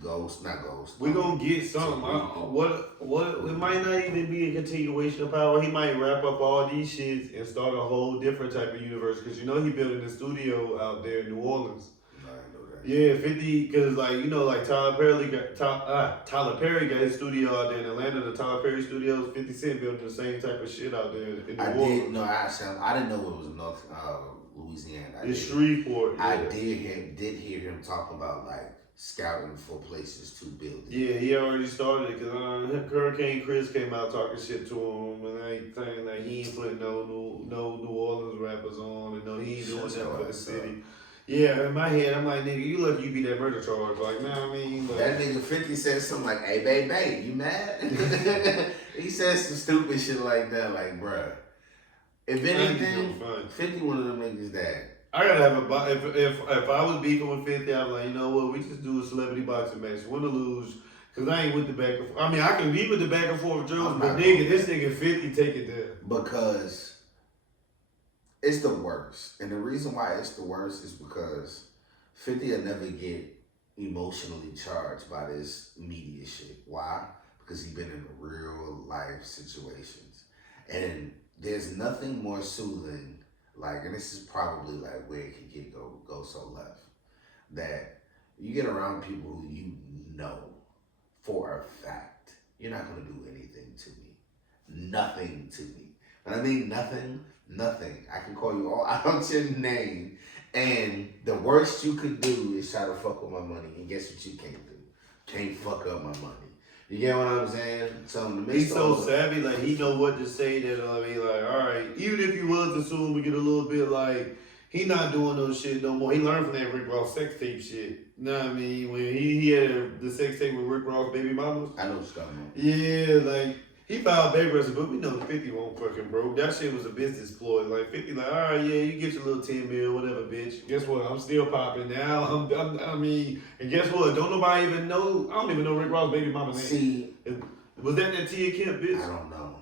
Ghost, not Ghost. We're gonna get something. It might not even be a continuation of Power. He might wrap up all these shits and start a whole different type of universe. Cause you know he building a studio out there in New Orleans. I know that. Yeah, 50. Cause like you know, like Tyler Perry got his studio out there in Atlanta. The Tyler Perry Studios, 50 Cent building the same type of shit out there in New Orleans. I didn't know it was North Louisiana. It's Shreveport. Yeah. I did hear him talk about like scouting for places to build it. Yeah, he already started it because Hurricane Chris came out talking shit to him and everything like he ain't putting no New Orleans rappers on and no he ain't doing that for the city. Yeah, in my head I'm like, nigga, you lucky you beat that murder charge. Like, nah, I mean, like, that nigga 50 said something like, "Hey, babe, you mad?" He said some stupid shit like that, like, bruh. If anything, 50 one of them niggas that. I gotta have if I was beefing with 50, I'm like, you know what, we just do a celebrity boxing match, win or lose, cause I ain't with the back and forth. I mean, I can be with the back and forth jokes, but nigga, this nigga 50 take it there. Because it's the worst. And the reason why it's the worst is because 50 will never get emotionally charged by this media shit. Why? Because he's been in real life situations. And there's nothing more soothing. Like, and this is probably like where it can go so left, that you get around people who you know for a fact you're not gonna do anything to me, nothing to me. When I mean nothing. I can call you all out your name, and the worst you could do is try to fuck with my money. And guess what you can't do? Can't fuck up my money. You get what I'm saying? So he's so savvy, like he know what to say. That I mean, like, all right, even if you was to assume we get a little bit like he not doing those shit no more. He learned from that Rick Ross sex tape shit. You know what I mean? When he had the sex tape with Rick Ross baby mamas. I know what's going on. Yeah, like he filed bankruptcy, but we know 50 won't fucking broke. That shit was a business ploy. Like 50, like, all right, yeah, you get your little 10 mil, whatever, bitch. Guess what? I'm still popping now. I mean, and guess what? Don't nobody even know. I don't even know Rick Ross' baby mama's name. See, was that Tia Kemp bitch? I don't know.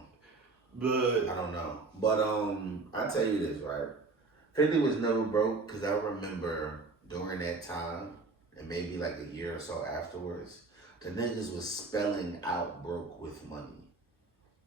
But I don't know. But I tell you this, right? 50 was never broke because I remember during that time, and maybe like a year or so afterwards, the niggas was spelling out broke with money.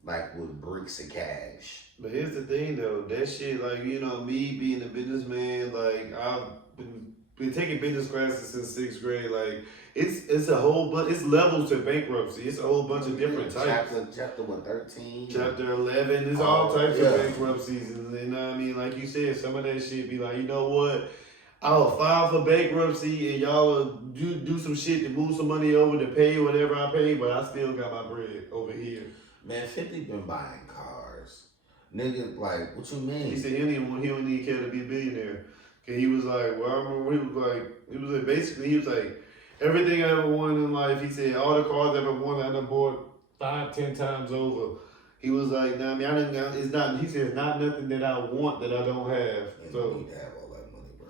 Like with bricks of cash. But here's the thing though, that shit, like, you know, me being a businessman, like I've been taking business classes since 6th grade. Like it's a whole bunch, it's levels to bankruptcy. It's a whole bunch of different types. Chapter what, 13? Chapter 11. There's all types of bankruptcies. And you know what I mean? Like you said, some of that shit be like, you know what? I'll file for bankruptcy and y'all will do some shit to move some money over to pay whatever I pay, but I still got my bread over here. Man, 50 been buying cars. Nigga, like, what you mean? He said he don't even care to be a billionaire. Cause he was like, well, I remember he was like, basically, he was like, everything I ever wanted in life, he said, all the cars I ever wanted, I done bought 5-10 times over. He was like, nah, I mean, it's not, he said, it's not nothing that I want that I don't have. Ain't So, no need to have all that money, bro.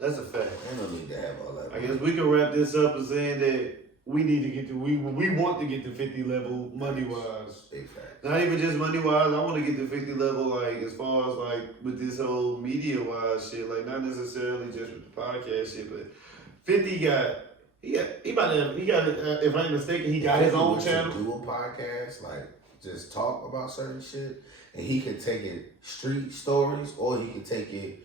That's a fact. Ain't no need to have all that money. I guess we can wrap this up and saying that we need to get to, we want to get to 50 level money wise. Big fact. Not even just money wise, I want to get to 50 level, like as far as like with this whole media wise shit, like not necessarily just with the podcast shit, but 50 he got, if I'm mistaken, he got his own channel. Do a podcast, like just talk about certain shit. and he could take it street stories or he could take it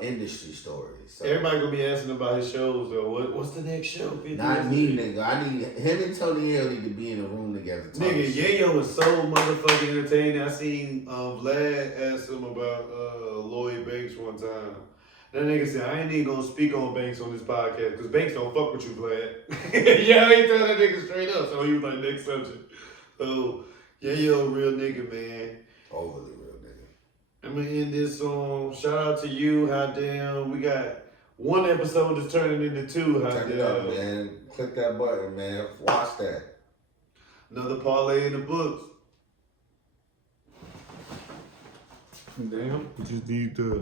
industry stories. So, Everybody gonna be asking about his shows though. What's the next show? 50 not years me, ago? nigga. I need him and Tony L need to be in a room together. Nigga, Yayo was so motherfucking entertaining. I seen Vlad ask him about Lloyd Banks one time. That nigga said, I ain't even gonna speak on Banks on this podcast because Banks don't fuck with you, Vlad. Yeah, he told that nigga straight up. So he was like, next subject. So, Yayo, real nigga, man. Overly real nigga. I'm gonna end this on shout out to you. How damn we got one episode that's turning into two. How Turn it damn up, man. Click that button, man. Watch that. another parlay in the books. Damn, we just need to.